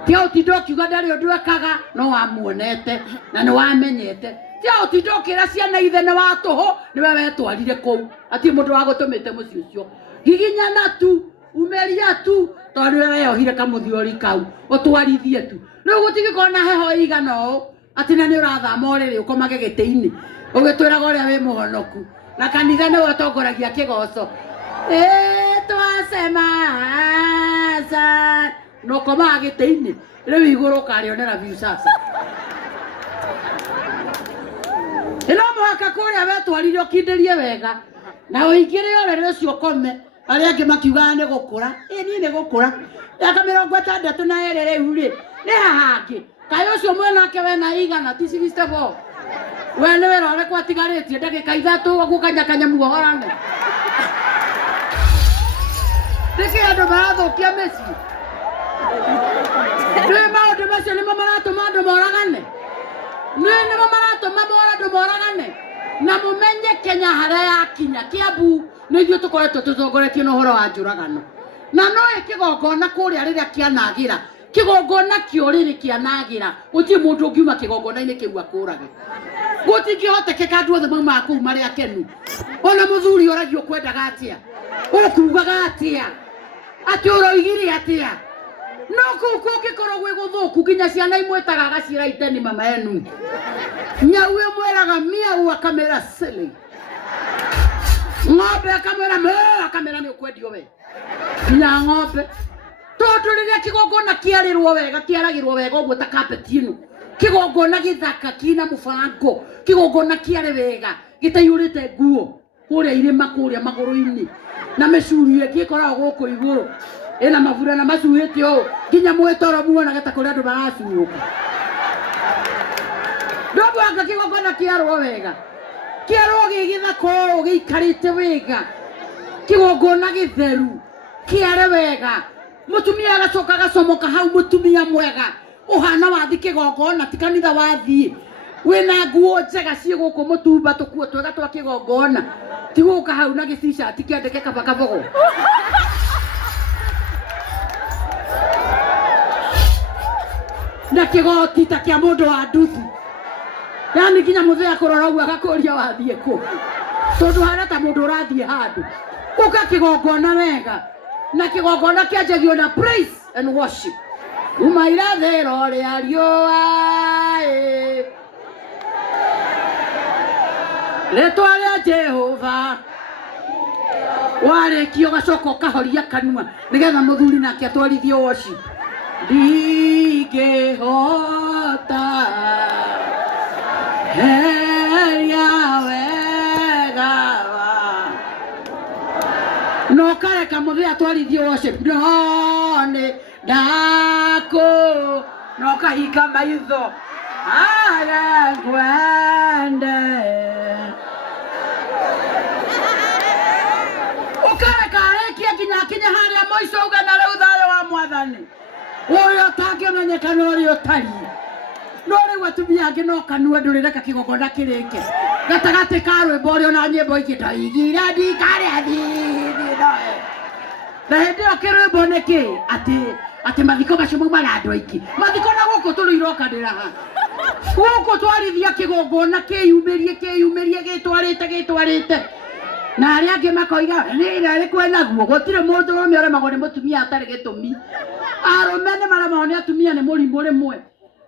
tĩa ũtinda ũkiuga ndarĩ ũndũ ekaga no wamuonete na nĩ wamenyete tĩa ũtinda ũkĩra ciana ithe nĩ wa tũhũ nĩ wewe wetwarire kũu ati mũndũ wa gũtũmĩte mũciĩ ũcio giginyana tu umeria tu tondũ wewe yohire kamũthiori kau ũtwarithie tu rĩu gũtigĩkorwo na heho igana ũũ ati na nĩ ũrathama ũrĩrĩ ũkomage gĩtĩ-inĩ ũgĩtwĩraga ũrĩa wĩ mũhonoku na kanitha nĩ watongoragia kĩgoco twacema no komaga gĩtĩ-inĩ rĩu igũrũ ũkarĩonera view sasa ĩno mũhaka kũrĩa wetwarire ũkindĩrie wega na ũingĩre ũrĩrĩ ũcio ũkome arĩa angĩ makiugaga nĩ gũkũra niĩ nĩ gũkũra miaka 62 na erĩ rĩu rĩ nĩ hahangĩ kaĩ ũcio mwenake wena igana ti 64 we nĩ wĩra ũrĩkũ atigarĩtie ndagĩka 3 gũkanyakanya muohorane nĩkĩ andũ marathũkia mĩciĩ nĩ maũndũ macio nĩmo maratũma andũ moragane nĩmo maratũma andũ moragane na mũmenye Kenya harĩa yakinya Kiambu nĩ ithuĩ tũkoretwo tũtongoretio na ũhoro wa njũragano na no ĩkĩgongona kũrĩa rĩrĩa kĩanagĩra kĩgongona kĩorĩrĩ kĩanagĩra gũtirĩ mũndũ ũngiuma kĩgongona-inĩ kĩu akũrage gũtingĩhotekeka andũ othe mauma kũu marĩ akenu ona mũthuri ũragio kwendaga atĩa ũkugaga atĩa atĩ ũroigire atĩa no kũu kũngĩkorwo gwĩ gũthũku nginya ciana imwĩtaga agaciĩra iteni mama yenu nyau ĩmwĩraga miau akamera silly ng'ombe akamera akamera nĩ ũkwendio we nginya ng'ombe tondũ rĩrĩa kĩgongona kĩarĩrwo wega kĩaragĩrwo wega ũguo ta kapeti ĩno kĩgongona gĩthaka kĩna mũbango kĩgongona kĩarĩ wega gĩtaihũrĩte nguo kũrĩa irĩma kũrĩa magũrũ-inĩ na mĩcuri ĩngĩ ĩkoragwo gũkũ igũrũ ĩna mabura na macuĩte ũũ nginya mwĩtoro muonaga ta kũrĩa andũ maracuũka ndogo anga kĩgongona kĩarwo wega kĩarwo gĩgĩthaka ũũ gĩikarĩte wega kĩgongona gĩtheru kĩarĩ wega mũtumia agacoka agacomoka hau mũtumia mwega ũhana wathi kĩgongona ti kanitha wathiĩ wĩna nguo njega ciĩ gũkũ mũtumba tũkuo twega twa kĩgongona ti gũka hau na gĩcicati kĩandĩke kabakabogo na kĩgoti ta kĩa mũndũ wa nduthi yani nginya mũthee akũrora ũguo agakũria wathiĩ kũ tondũ hana ta mũndũ ũrathiĩ handũ ũka kĩgongona wega na kĩgongona kĩanjagio na praise and worship uma irathĩro rĩa riũa Rĩtwa rĩa Jehova warĩkia ũgacoka ũkahoria kanua nĩgetha mũthuri nake atwarithio worship. Ndingĩhota heria wega no kareka mũthee atwarithio worship. Nĩ ndakũ no kahinga maitho ngwende ukareka arĩkia kinya harĩa mũico uga na rĩu thayũ wa Mwathani ũrĩa ũtangĩmenyeka na ũrĩa ũtariĩ. No rĩu atumia angĩ no kanua ndũrĩreka kĩgongona kĩrĩke gatagatĩ ka rwĩmbo ũrĩa na nyĩmbo ingĩ ndoigire ndikarĩa thithi na hĩndĩ ĩyo kĩrwĩmbo nĩkĩ atĩ mathiko macio mauma na andũ aingĩ. Mathiko na gũkũ tũrĩ irokanĩra ha gũkũ twarithia kĩgongona kĩyumĩrie gĩtwarĩte na arĩa angĩ makoiga nĩ kwĩnaguo. Gũtirĩ mũndũ ũrũme ũremagwo nĩ mũtumia atarĩ gĩtũmi. Arũme nĩ maremagwo nĩ atumia nĩ mũrimũ rĩmwe.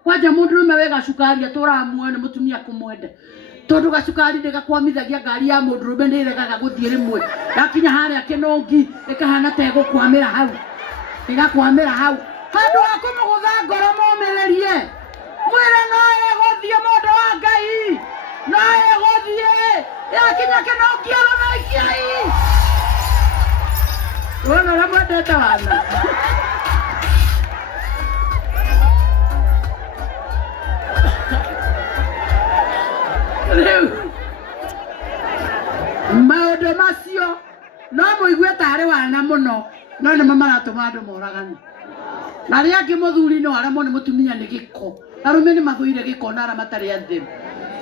Kwanja mũndũ ũrũme we gacukari atũraga muoyo nĩ mũtumia kũmwenda tondũ gacukari ndĩgakwamithagia ngari ya mũndũ ũrũme nĩ ĩregaga gũthiĩ rĩmwe yakinya harĩa kĩnũngi ĩkahana ta ĩgũkwamĩra hau ĩgakwamĩra hau handũ ha kũmũgũtha ngoro mũmĩrĩrie mwĩre no ĩgũthiĩ mũndũ wa Ngai no ĩgũthiĩ yakinya kĩnũngi arũmaikiai wona ũrĩa mwendete wana. Rĩu maũndũ macio no mũigue tarĩ wana mũno no nĩmo maratũma andũ moragane. Na rĩa angĩ mũthuri no aremwo nĩ mũtumia nĩ gĩko. Arũme nĩ mathũire gĩko na arĩa matarĩ atheru.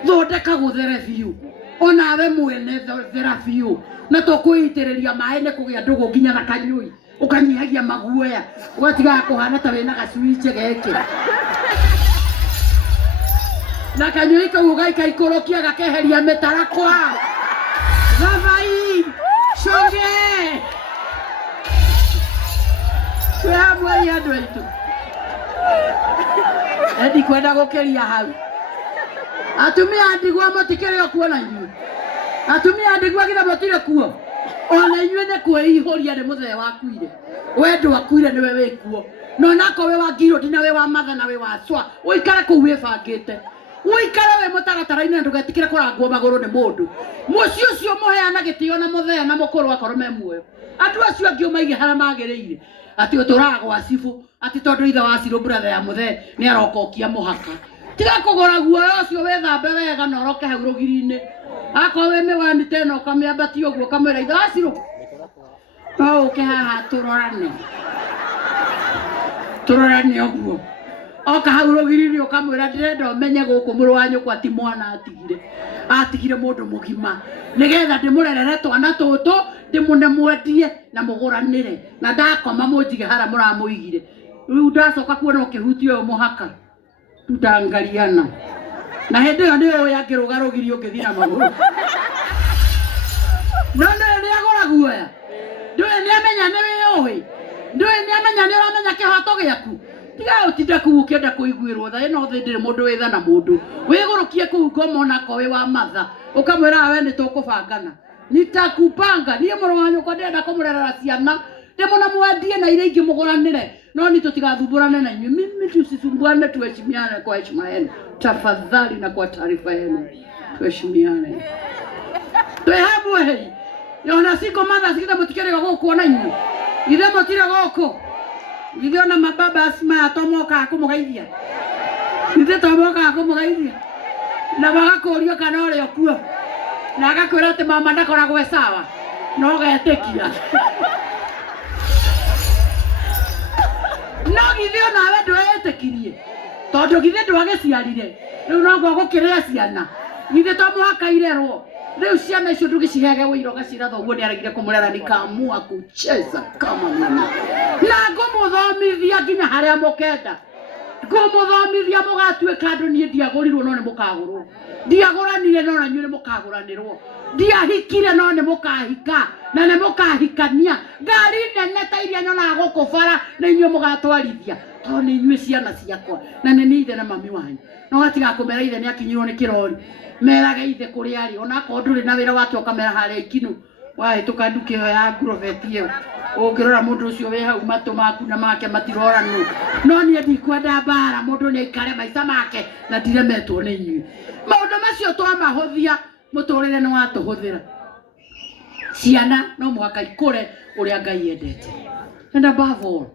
Thondeka gũthere biũ onawe mwene thera biũ na tũkwĩitĩrĩria maĩ nĩ kũgĩa ndũgũ nginya na kanyũi ũkanyihagia maguoya ũgatigaga kũhana ta wĩna gacuinje geke na kanyũi kau ũgaikaikũrũkia gakeheria mĩtarakwa gavai coge twamwei andũ aitũ endi kwenda gũkĩria hau. Atumia ndigwa mũtikĩrĩ o kuona inyuĩ. Atumia ndigwa githa mũtirĩ kuo ona inyuĩ nĩ kwĩihũria nĩ mũthee wakuire. We ndwakuire nĩwe wĩkuo no nako we wa Ngirũndi na we wa Matha na we wa Cwa ũikare kũu wĩbangĩte ũikare we mũtaratara-inĩ na ndũgetikĩre kũrangwo magũrũ nĩ mũndũ. Mũciĩ ũcio mũheana gĩtĩo na mũthee na mũkũrũ akorwo me muoyo. Andũ acio angĩ ũmaige harĩa magĩrĩire atĩ ũtũraga gwa cibũ atĩ tondũ ithe wa Cirũ brother ya mũthee nĩ arokokia mũhaka. Tiga kũgũra guoya ũcio wĩthambe wega na ũroke hau rũgiri-inĩ. Akorwo wĩ mĩwani tena ũkamĩambatia ũguo ũkamwĩra ithe wa Cirũ no ũke haha tũrorane ũguo. Oka hau rũgiri-inĩ ũkamwĩra ndĩrenda ũmenye gũkũ mũrũ wa nyũkwa ti mwana atigire mũndũ mũgima nĩgetha ndĩmũrerere twana tũtũ ndĩmũnemwendie na mũgũranĩre na ndakoma mũnjige harĩa mũramũigire. Rĩu ndacoka kuona ũkĩhutia ũyũ mũhaka tutangariana na hĩndĩ ĩyo nĩ ũĩ angĩrũga rũgiri ũngĩthiĩ na magũrũ. No nĩ agũra guoya ndũĩ nĩ amenya nĩ wĩũĩ ndũĩ nĩ amenya nĩ ũramenya kĩhoto gĩaku. Tiga ũtinde kũu ũkĩenda kũiguĩrwo tha ĩno thĩ ndĩrĩ mũndũ wĩ tha na mũndũ wĩgũrũkie kũu ngoma onako wĩ wa Matha ũkamwĩra we nĩ tũkũbangana nitakupanga. Niĩ mũrũ wa nyũkwa ndĩrenda kũmũrerera ciana ndĩmũnamwendie na iria ingĩ mũgũranĩre no ni tũtigathumbũrane na inyuĩ. Mimi tusisumbuane, tuheshimiane kwa heshima yenu tafadhali na kwa taarifa yenu tuheshimiane twĩ hamwe. Yona siko Matha sikita mũtikĩrĩ gũkũ na inyuĩ ithe mũtirĩ gũkũ ithe ona mababa asima tomoka kũmũgeithia ithe tomoka kũmũgeithia na magakũrio kana ũrĩ okuo na agakwĩra atĩ mama ndakoragwo sawa no getĩkia. No githĩ onawe ndwĩtĩkirie tondũ githĩ ndwagĩciarire rĩu no gũkĩrĩa ciana githĩ to mũhaka irerwo. Rĩu ciana icio ndũgĩcihege wĩira ũgacira thoguo nĩ aregire kũmũrera nikaamua kucheza kama mimi na ngũmũthomithia nginya harĩa mũkenda ngumuthomithia mugatuika andu nie ndiagurirwo no ni mukagurwo ndiaguranire no na nyuĩ mukaguranirwo ndiahikire no ni mukahika na ni mukahikania ngari nene ta iria nyonaga gũkũ bara na inyuĩ mugatwarithia to ni inyuĩ ciana ciakwa na ni ithe na mami wanyu no gatigakumera ithe ni akinyirwo ni kirori merage ithe kũrĩa arĩ ona ko ndũrĩ na wĩra wake ũkamera harĩa ikinu wahĩtũka nduka ĩyo ya ngurobeti ĩyo ũngĩrora mũndũ ũcio wĩ hau matũ maku na make matiroranwo no niĩ ndikwenda mbara mũndũ nĩ aikare maica make na ndiremetwo nĩ inyuĩ maũndũ macio twamahũthia mũtũrĩre nĩ watũhũthĩra ciana no mũhaka ikũre ũrĩa Ngai endete and above all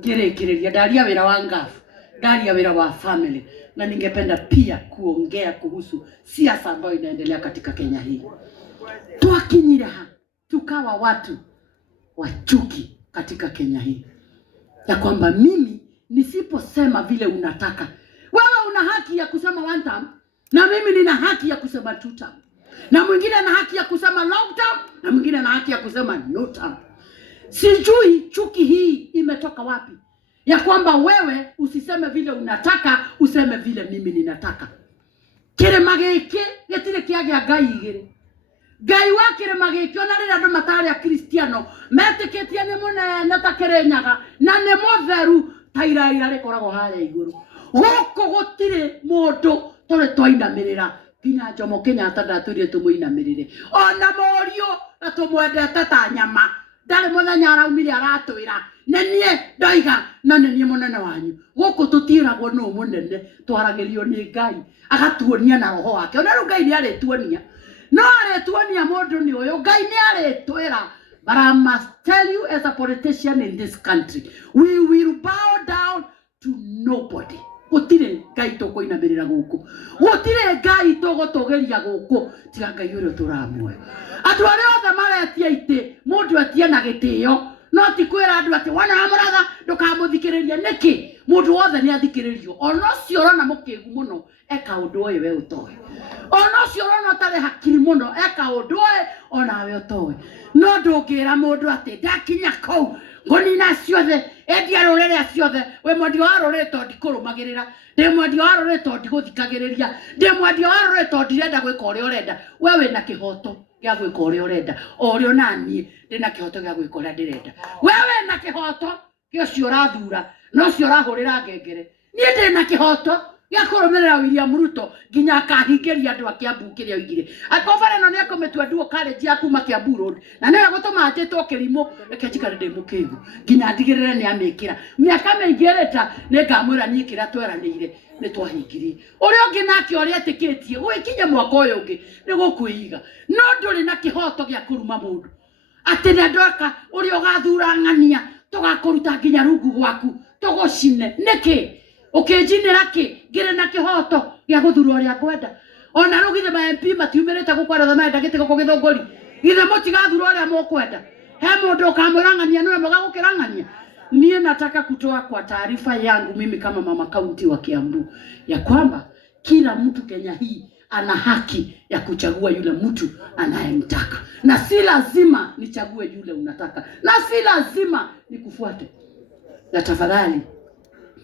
ngĩrĩkĩrĩria ndaria wĩra wa ngafu ndaria wĩra wa family na ningependa pia kuongea kuhusu siasa ambayo inaendelea katika Kenya hii. Tukinyira tukawa watu wa chuki katika Kenya hii, ya kwamba mimi nisiposema vile unataka wewe, una haki ya kusema one term na mimi nina haki ya kusema two term, na mwingine ana haki ya kusema long term na mwingine ana haki ya kusema no term. Sijui chuki hii imetoka wapi, ya kwamba wewe usiseme vile unataka, useme vile mimi ninataka. Kirema gĩkĩ gĩtirĩ kĩagĩa Ngai igĩrĩ. Ngai wa kĩrema gĩkĩ ona rĩrĩa andũ matarĩ akristiano metĩkĩtie nĩ mũnene ta Kĩrĩnyaga na nĩ mũtheru ta iraira rĩkoragwo harĩa igũrũ. Gũkũ gũtirĩ mũndũ tũrĩ twainamĩrĩra nginya Jomo Kenyatta ndatũrire tũmũinamĩrĩre, ona Mũriũ na tũmwendete ta nyama. Ndarĩ mũthenya araumire aratwĩra nĩ niĩ ndoiga na nĩ niĩ mũnene wanyu. Gũkũ tũtiragwo nũ mũnene, twaragĩrio nĩ Ngai agatuonia na roho wake. Ona rĩu Ngai nĩ arĩtuonia, no arĩtuonia mũndũ nĩ ũyũ. Ngai nĩ arĩtwĩra. But I must tell you, as a politician in this country, we will bow down to nobody. Gũtirĩ Ngai tũkũinamĩrĩra gũkũ, gũtirĩ Ngai tũgũtũgeria gũkũ tiga Ngai ũrĩa tũramuoya. Andũ arĩa othe maretia itĩ mũndũ atie na gĩtĩo, no ti kwĩra andũ atĩ wana mũratha ndũkamũthikĩrĩria. Nĩkĩ mũndũ wothe nĩ athikĩrĩrio? Ona ũcio ũrona mũkĩgu mũno eka ũndũ ũyũ we ũtoĩ, ona ũcio ũrona ũtarĩ hakiri mũno eka ũndũ ũyũ onawe ũtoĩ. No ndũngĩra mũndũ atĩ ndakinya kũu ngũnina ciothe endia rũrĩrĩ ciothe. We mwendia wa rũrĩrĩ to ndikũrũmagĩrĩra, ndĩ mwendia wa rũrĩrĩ to ndigũthikagĩrĩria, ndĩ mwendia wa rũrĩrĩ to ndirenda gwĩka ũrĩa ũrenda. We wĩna kĩhoto gĩa gwĩka ũrĩa ũrenda, o ũrĩa naniĩ ndĩna kĩhoto gĩa gwĩka ũrĩa ndĩrenda. We wĩna kĩhoto gĩa ũcio ũrathura no ũcio ũrahũrĩra ngengere. Niĩ ndĩna kĩhoto gĩa kũrũmĩrĩra William Ruto nginya akahingĩria andũ a Kiambu kĩrĩa oigire. Akobara no nĩ akũmĩtua nduo college ya kuma Kiambu Road na nĩwe gũtũma njĩtwo Kĩrimũ reke njikare ndĩ mũkĩgu nginya ndigĩrĩre nĩ amĩkĩra. Mĩaka mĩingĩ rĩta nĩ ngamwĩra niĩ kĩrĩa tweranĩire nĩ twahingirie. Ũrĩa ũngĩ nake ũrĩa etĩkĩtie gwĩkinya mwaka ũyũ ũngĩ nĩ gũkwĩiga, no ndũrĩ na kĩhoto gĩa kũruma mũndũ atĩ nĩ ndoka ũrĩa ũgathura ng'ania tũgakũruta nginya rungu gwaku tũgũcine. Nĩkĩ ũkĩnjinĩra kĩ ngĩrĩ na kĩhoto gĩa gũthura ũrĩa ngwenda? Ona rĩu githĩ ma MP matiumĩrĩte gũkwarotha menda gĩtĩ gũkũ Gĩthũngũri, githĩ mũtigathura ũrĩa mũkwenda? He mũndũ ũkamwĩrang'ania nĩwe mwega gũkĩrang'ania? Niĩ nataka kutoa kwa taarifa yangu mimi kama mama kaunti wa Kiambu ya kwamba kila mtu Kenya hii ana haki ya kuchagua yule mtu anayemtaka, na si lazima nichague yule unataka, na si lazima nikufuate. Na tafadhali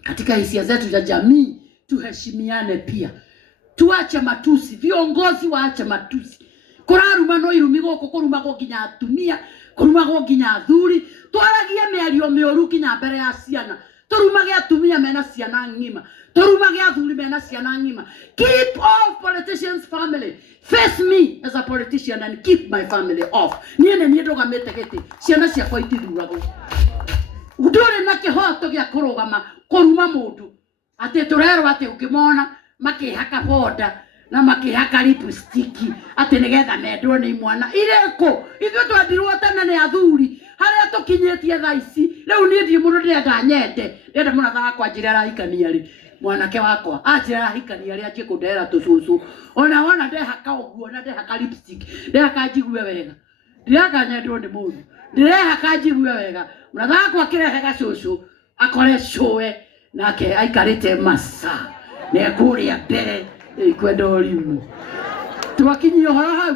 katika hisia zetu za jamii tuheshimiane pia. Tuache matusi, viongozi waache matusi. Kũraruma no irumi gũkũ kũrumagwo nginya atumia, kũrumagwo nginya athuri. Twaragie mĩario mĩũru nginya mbere ya ciana. Tũrumage atumia mena ciana ng'ima, tũrumage athuri mena ciana ng'ima. Keep off politicians' family. Face me as a politician and keep my family off. Niĩ nĩ niĩ ndũgamĩte gĩtĩ, ciana ciakwa itithuragwo. Ndũrĩ na kĩhoto gĩa kũrũgama kũruma mũndũ atĩ tũrerwo atĩ ũngĩmona makĩhaka boda na makĩhaka lipstick atĩ nĩgetha mendwo nĩ mwana. Irĩkũ? Ithuĩ twendirwo tene nĩ athuri harĩa tũkinyĩtie thaa ici. Rĩu niĩ ndirĩ mũndũ ndĩrenda nyende, ndĩrenda mũratha wakwa njĩra arahikania rĩ, mwanake wakwa anjĩra arahikania rĩ anjie kũndehera tũcũcũ. Ona wona ndehaka ũguo na ndehaka lipstick ndehaka njigue wega, ndĩreka nyendwo nĩ mũndũ, ndĩrehaka njigue wega. Mũratha wakwa akĩrehe gacũcũ akore cũe nake aikarĩte masa nĩ kũrĩa mbere kwenda ũrimũ. Twakinyia ũhoro hau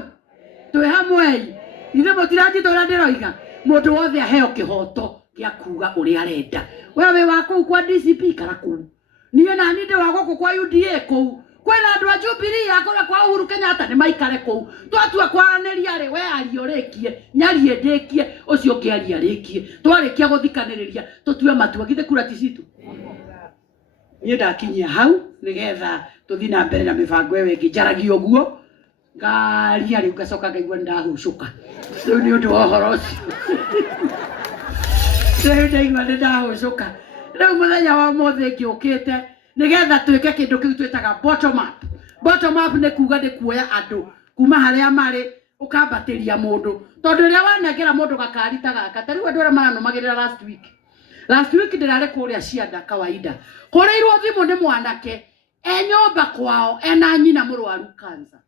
twĩ hamwe. Ithe mũtiranjita ũrĩa ndĩroiga mũndũ wothe aheo kĩhoto gĩa kuga ũrĩa arenda. Wewe wĩ wa kũu kwa DCP kara kũu niĩ na niĩ ndĩ wa gũkũ kwa UDA kũu kwĩna andũ a Jubilee akora kwa Uhuru Kenyatta nĩ maikare kũu twatua kwaranĩria rĩ we aria ũrĩkie nyarie ndĩkie ũcio ũngĩ aria rĩkie twarĩkia gũthikanĩrĩria tũtue matua githĩ kura ti citũ niĩ ndakinyia hau nĩgetha tũthiĩ na mbere na mĩbango ĩyo ĩngĩ njaragia ũguo ngaria rĩu ngacoka ngaigua nĩndahũcũka rĩu nĩ ũndũ wa ũhoro ũcio rĩu ndaigua nĩndahũcũka rĩu mũthenya wa ũmũthĩ ngĩũkĩte nĩgetha twĩke kĩndũ kĩu twĩtaga bottom up. Bottom up nĩ kuga nĩ kuoya andũ kuma harĩa marĩ ũkambatĩria mũndũ tondũ rĩrĩa wanengera mũndũ gakari ta gaka ta rĩu andũ arĩa maranũmagĩrĩra last week ndĩrarĩ kũrĩa Cianda kawaida kũrĩirwo thimũ nĩ mwanake nyũmba kwao ena nyina mũrwaru cancer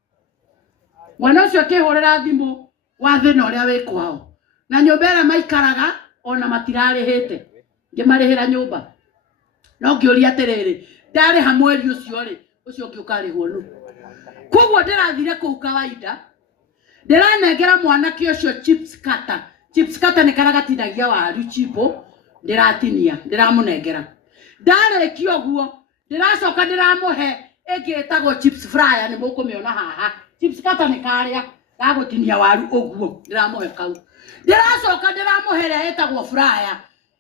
mwana ũcio akĩhũrĩra thimũ wa thĩna ũrĩa wĩ kwao na nyũmba ĩrĩa maikaraga ona matirarĩhĩte ngĩmarĩhĩra nyũmba no ngĩũria atĩrĩrĩ ndarĩha mweri ũcio rĩ ũcio ũngĩ ũkarĩhwo nũ koguo ndĩrathire kũu kawaida ndĩranengera mwanake ũcio chips cutter nĩ karĩa gatinagia waru chipo ndĩratinia ndĩramũnengera ndarĩkia ũguo ndĩracoka ndĩramũhe ĩngĩ ĩtagwo chips fryer nĩ mũkũmĩona haha chips cutter nĩ karĩa gagũtinia waru ũguo ndĩramũhe kau ndĩracoka ndĩramũhe ĩrĩa ĩtagwo fryer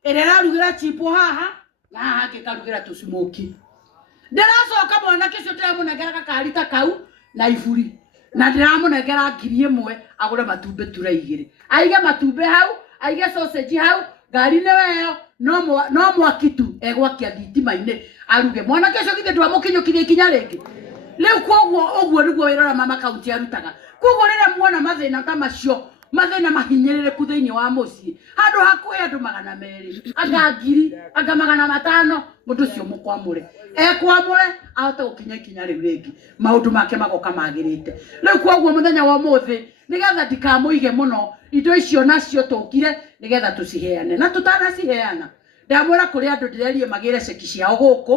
ĩrĩa ĩrarugĩra chipo haha na haha ngĩkarugĩra tũsmoki ndĩracoka mwanake ũcio ndĩramũnengera gakari ta kau na iburi na ndĩramũnengera 1,000 agũre matumbĩ tura 2 aige matumbĩ hau aige sausage hau ngari nĩ weyo no mwaki tu egwakia thitima-inĩ aruge mwanake ũcio githĩ ndwamũkinyũkirie ikinya rĩngĩ rĩu koguo ũguo nĩguo wĩrora mama kaunti arutaga koguo rĩrĩa muona mathĩna ta macio mathĩna mahinyĩrĩrĩku thĩinĩ wa mũciĩ handũ hakuhĩ andũ 200 anga 1,000 anga 500 mũndũ ũcio mũkwamũre ekwamũre ahote gũkinya ikinya rĩu rĩngĩ maũndũ make magoka magĩrĩte rĩu koguo mũthenya wa ũmũthĩ nĩgetha ndikamũige mũno indo icio nacio tũkire nĩgetha tũciheane na tũtanaciheana ndamwĩra kũrĩ andũ ndĩrerie magĩre ceki ciao gũkũ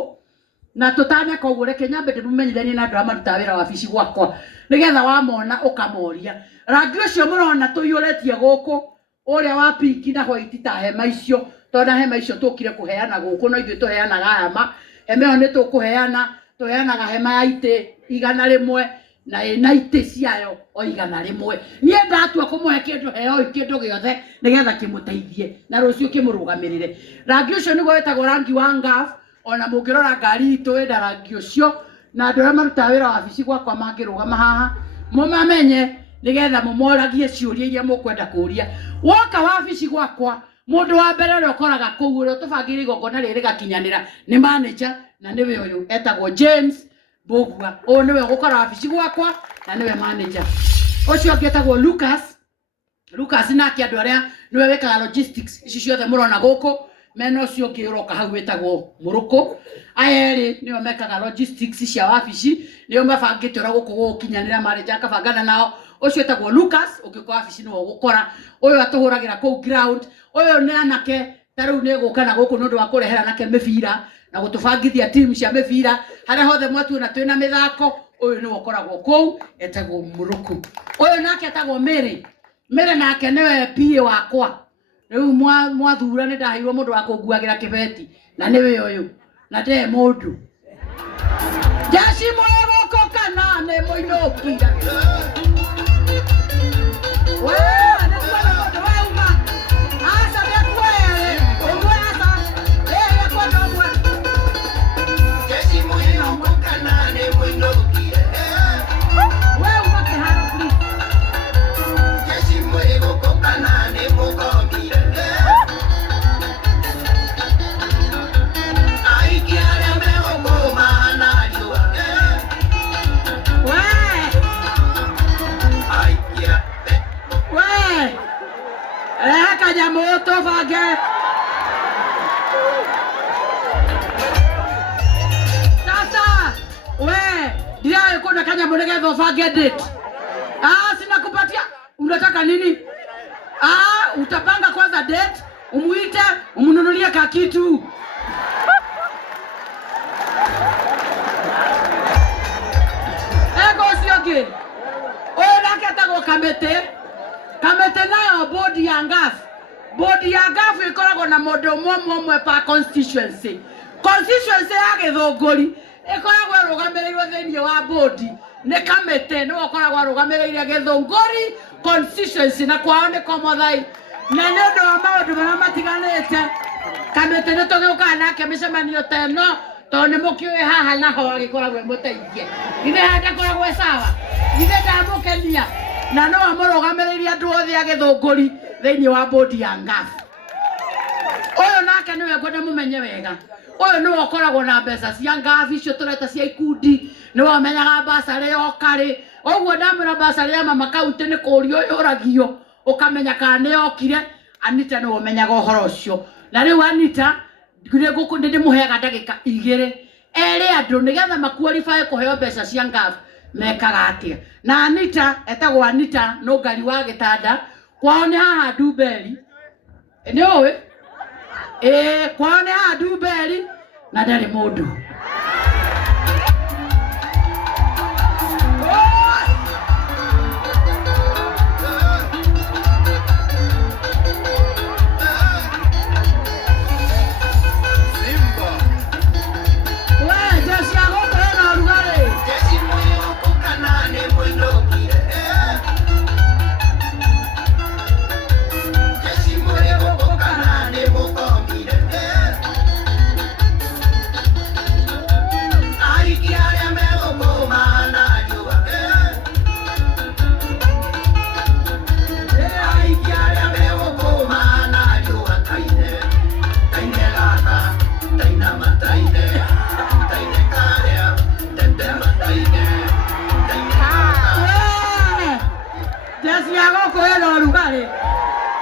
na tũtaneka ũguo reke nyambe ndĩmumenyithanie na andũ arĩa marutaga wĩra wabici gwakwa nĩgetha wamona ũkamoria rangi ũcio mũrona tũiyũrĩtie gũkũ ũrĩa wa pink na white ta hema icio tondũ hema icio tũkire kũheana gũkũ no ithuĩ tũheanaga hema ĩyo nĩ tũkũheana tũheanaga hema ya itĩ 100 na ĩna itĩ ciayo o 100 niĩ ndatua kũmũhe kĩndũ heo kĩndũ gĩothe nĩgetha kĩmũteithie na rũciũ kĩmũrũgamĩrĩre rangi ũcio nĩguo wĩtagwo rangi wa ngaf ona mũngĩrora ngari itũ ĩna rangi ũcio na andũ arĩa marutaga wĩra wabici gwakwa mangĩrũgama haha mũmamenye nĩgetha mũmoragie ciũria iria mũkwenda kũria woka wabici gwakwa mũndũ wa mbere ũrĩa ũkoraga kũu ũrĩa tũbangĩire igongona rĩrĩ gakinyanĩra nĩ manager na nĩwe ũyũ etagwo James Mbũgua ũyũ nĩwe ũgũkora wabici gwakwa na nĩwe manager ũcio ũngĩ etagwo Lucas nake andũ arĩa nĩwe wĩkaga logistics ici ciothe mũrona gũkũ mena ũcio ũngĩ ũroka hau wĩtagwo Mũrũkũ aya erĩ nĩo mekaga logistics cia wabici nĩo mabangĩte ũrĩa gũkũ gũkinyanĩra manager akabangana nao ũcio etagwo Lucas ũngĩũka wabici nĩwe ũgũkora ũyũ atũhũragĩra kũu ground ũyũ nĩ anake ta rĩu nĩ gũka na gũkũ nĩ ũndũ wa kũrehera nake mĩbira na gũtũbangithia team cia mĩbira harĩa hothe mwatuona twĩna mĩthako ũyũ nĩwe ũkoragwo kũu etagwo Mũrũkũ ũyũ nake etagwo Mary nake nĩwe PA wakwa rĩu mwathura nĩ ndaheirwo mũndũ wa kũnguagĩra kĩbeti na nĩwe ũyũ na nde mũndũ jeshi moyo gũkũ kana nĩ mũinũkire moto vage sasa we ndio kuna kanya mlegezo vage date sina kupatia unataka nini utapanga kwanza date umuite umnunulie ka kitu ego sioge ola katago kamete nayo bodi ya ngafu ikoragwo na mũndũ ũmwe pa constituency constituency ya Githunguri ikoragwo rugamirĩirwo thĩinĩ wa bodi nĩ kamĩtĩ nĩ ũkoragwo rugamirĩire Githunguri constituency na kwao nĩ Komothai na nĩ ũndũ wa maũndũ marĩa matiganĩte kamĩtĩ nĩ tũgĩũkaga nake mĩcemanio ta ĩno tondũ nĩ mũkĩũĩ haha naho agĩkoragwo mũteithie ithe handakoragwo sawa ithe ndamũkenia na no amũrũgamĩrĩire andũ othe a Githunguri thĩinĩ wa bodi ya Ngaf ũyũ nake nĩwe ngwenda mũmenye wega ũyũ nĩwe ũkoragwo na mbeca cia Ngaf icio tũreta cia ikundi nĩwe ũmenyaga basarĩ yokarĩ ũguo ndamwĩra basarĩ ya mama kaunti nĩ kũũrio yũragio ũkamenya kana nĩ yokire Anita nĩwe ũmenyaga ũhoro ũcio na rĩu Anita ndĩmũheaga ndagĩka 2 erĩ andũ nĩgetha makualify kũheo mbeca cia Ngaf mekaga atĩa na Anita etagwo Anita Nũngari wa Gĩtanda kwao nĩ haha Ndumberi nĩ ũĩ kwao nĩ haha Ndumberi na ndarĩ mũndũ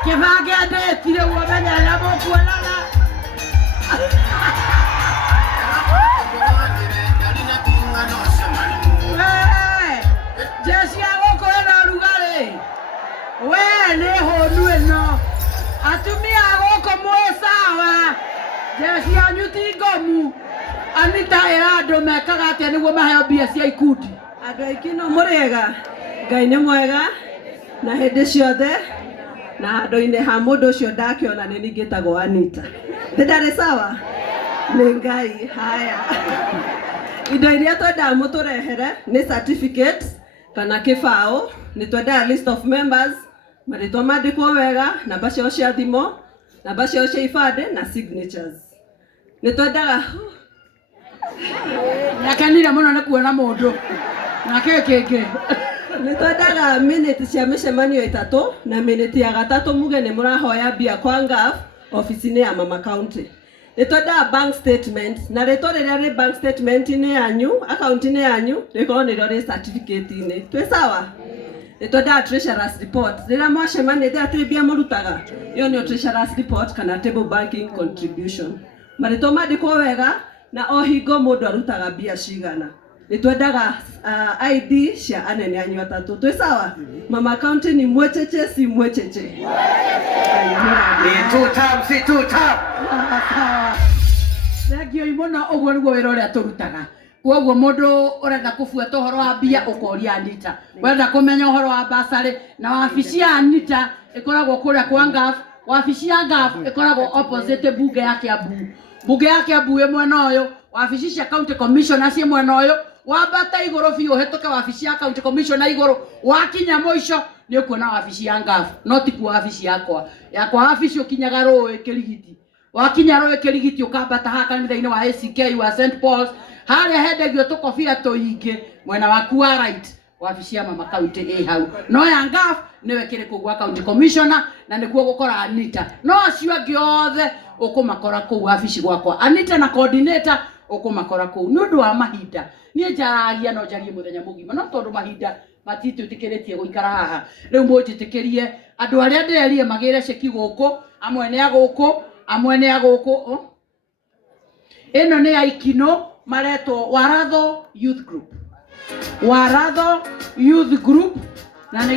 Kĩbange ndĩtire uomenya na mũkuonana Jesi agũkũ ĩno rugarĩ we nĩ hũnu ĩno atumia agũkũ mwĩ sawa Jesi anyu ti ngomu Anita ĩra andũ mekaga atĩa nĩguo maheo mbia cia ikundi andũ aingĩ no mũrĩega Ngai nĩ mwega na hĩndĩ ciothe na handũ-inĩ ha mũndũ ũcio ndakĩona nĩ ningĩtagwo Anita ndarĩ sawa nĩ Ngai haya indo iria twendaga mũtũrehere nĩ certificate kana kĩbaũ nĩ twendaga list of members marĩtwa mandĩkwo wega namba ciao cia thimũ namba ciao cia ibandĩ na signatures nĩ twendaga nakenire mũno nĩ kuona mũndũ na kĩngĩ nĩ twendaga minute cia mĩcemanio 3 na minute ya 3 muge nĩ mũrahoya mbia kwa Ngaf ofici-inĩ ya mama county nĩ twendaga bank statement na rĩtwa rĩrĩa rĩ bank statement-inĩ yanyu account-inĩ yanyu rĩkorwo nĩrĩo rĩ certificate-inĩ twĩ sawa nĩ twendaga treasurer's report rĩrĩa mwacemanĩte atĩ mbia mũrutaga ĩyo nĩyo treasurer's report kana table banking contribution marĩtwa mandĩkwo wega na o hingo mũndũ arutaga mbia cigana nĩ twendaga ID cia anene anyu atatũ twĩ sawa mama county ni mwecheche si mwecheche ni two term Thengio mũno ũguo nĩguo wĩra ũrĩa tũrutaga koguo mũndũ ũrenda kũbuata ũhoro wa mbia ũkoria Anita wenda kũmenya ũhoro wa basarĩ na wabici ya Anita ĩkoragwo kũrĩa kwa Ngaf wabici ya Ngaf ĩkoragwo opposite bunge ya Kiambu bunge ya Kiambu ĩ mwena ũyũ wabici cia county commissioner ciĩ mwena ũyũ wambata igũrũ biũ ũhĩtũke wabici ya county commissioner igũrũ wakinya mũico nĩ ũkuona wabici ya Ngaf no ti kuo wabici yakwa wabici ũkinyaga Rũĩ Kĩrigiti wakinya Rũĩ Kĩrigiti ũkambata haha kanitha-inĩ wa ACK wa St Paul's harĩa hendagio tũkobia tũingĩ mwena waku wa right wabici ya mama county ĩ hau no ya Ngaf nĩwe kĩrĩ kũu gwa county commissioner na nĩkuo gũkora Anita no acio angĩ othe ũkũmakora kũu wabici gwakwa Anita na coordinator ũkũmakora kũu nĩ ũndũ wa mahinda niĩ njaragia no njarie mũthenya mũgima no tondũ mahinda matitwĩtĩkĩrĩtie gũikara haha rĩu mũnjĩtĩkĩrie andũ arĩa ndĩrerie magĩre ceki gũkũ amwe nĩ agũkũ ĩno nĩ ya Ikino maretwo Waratho Youth Group na nĩ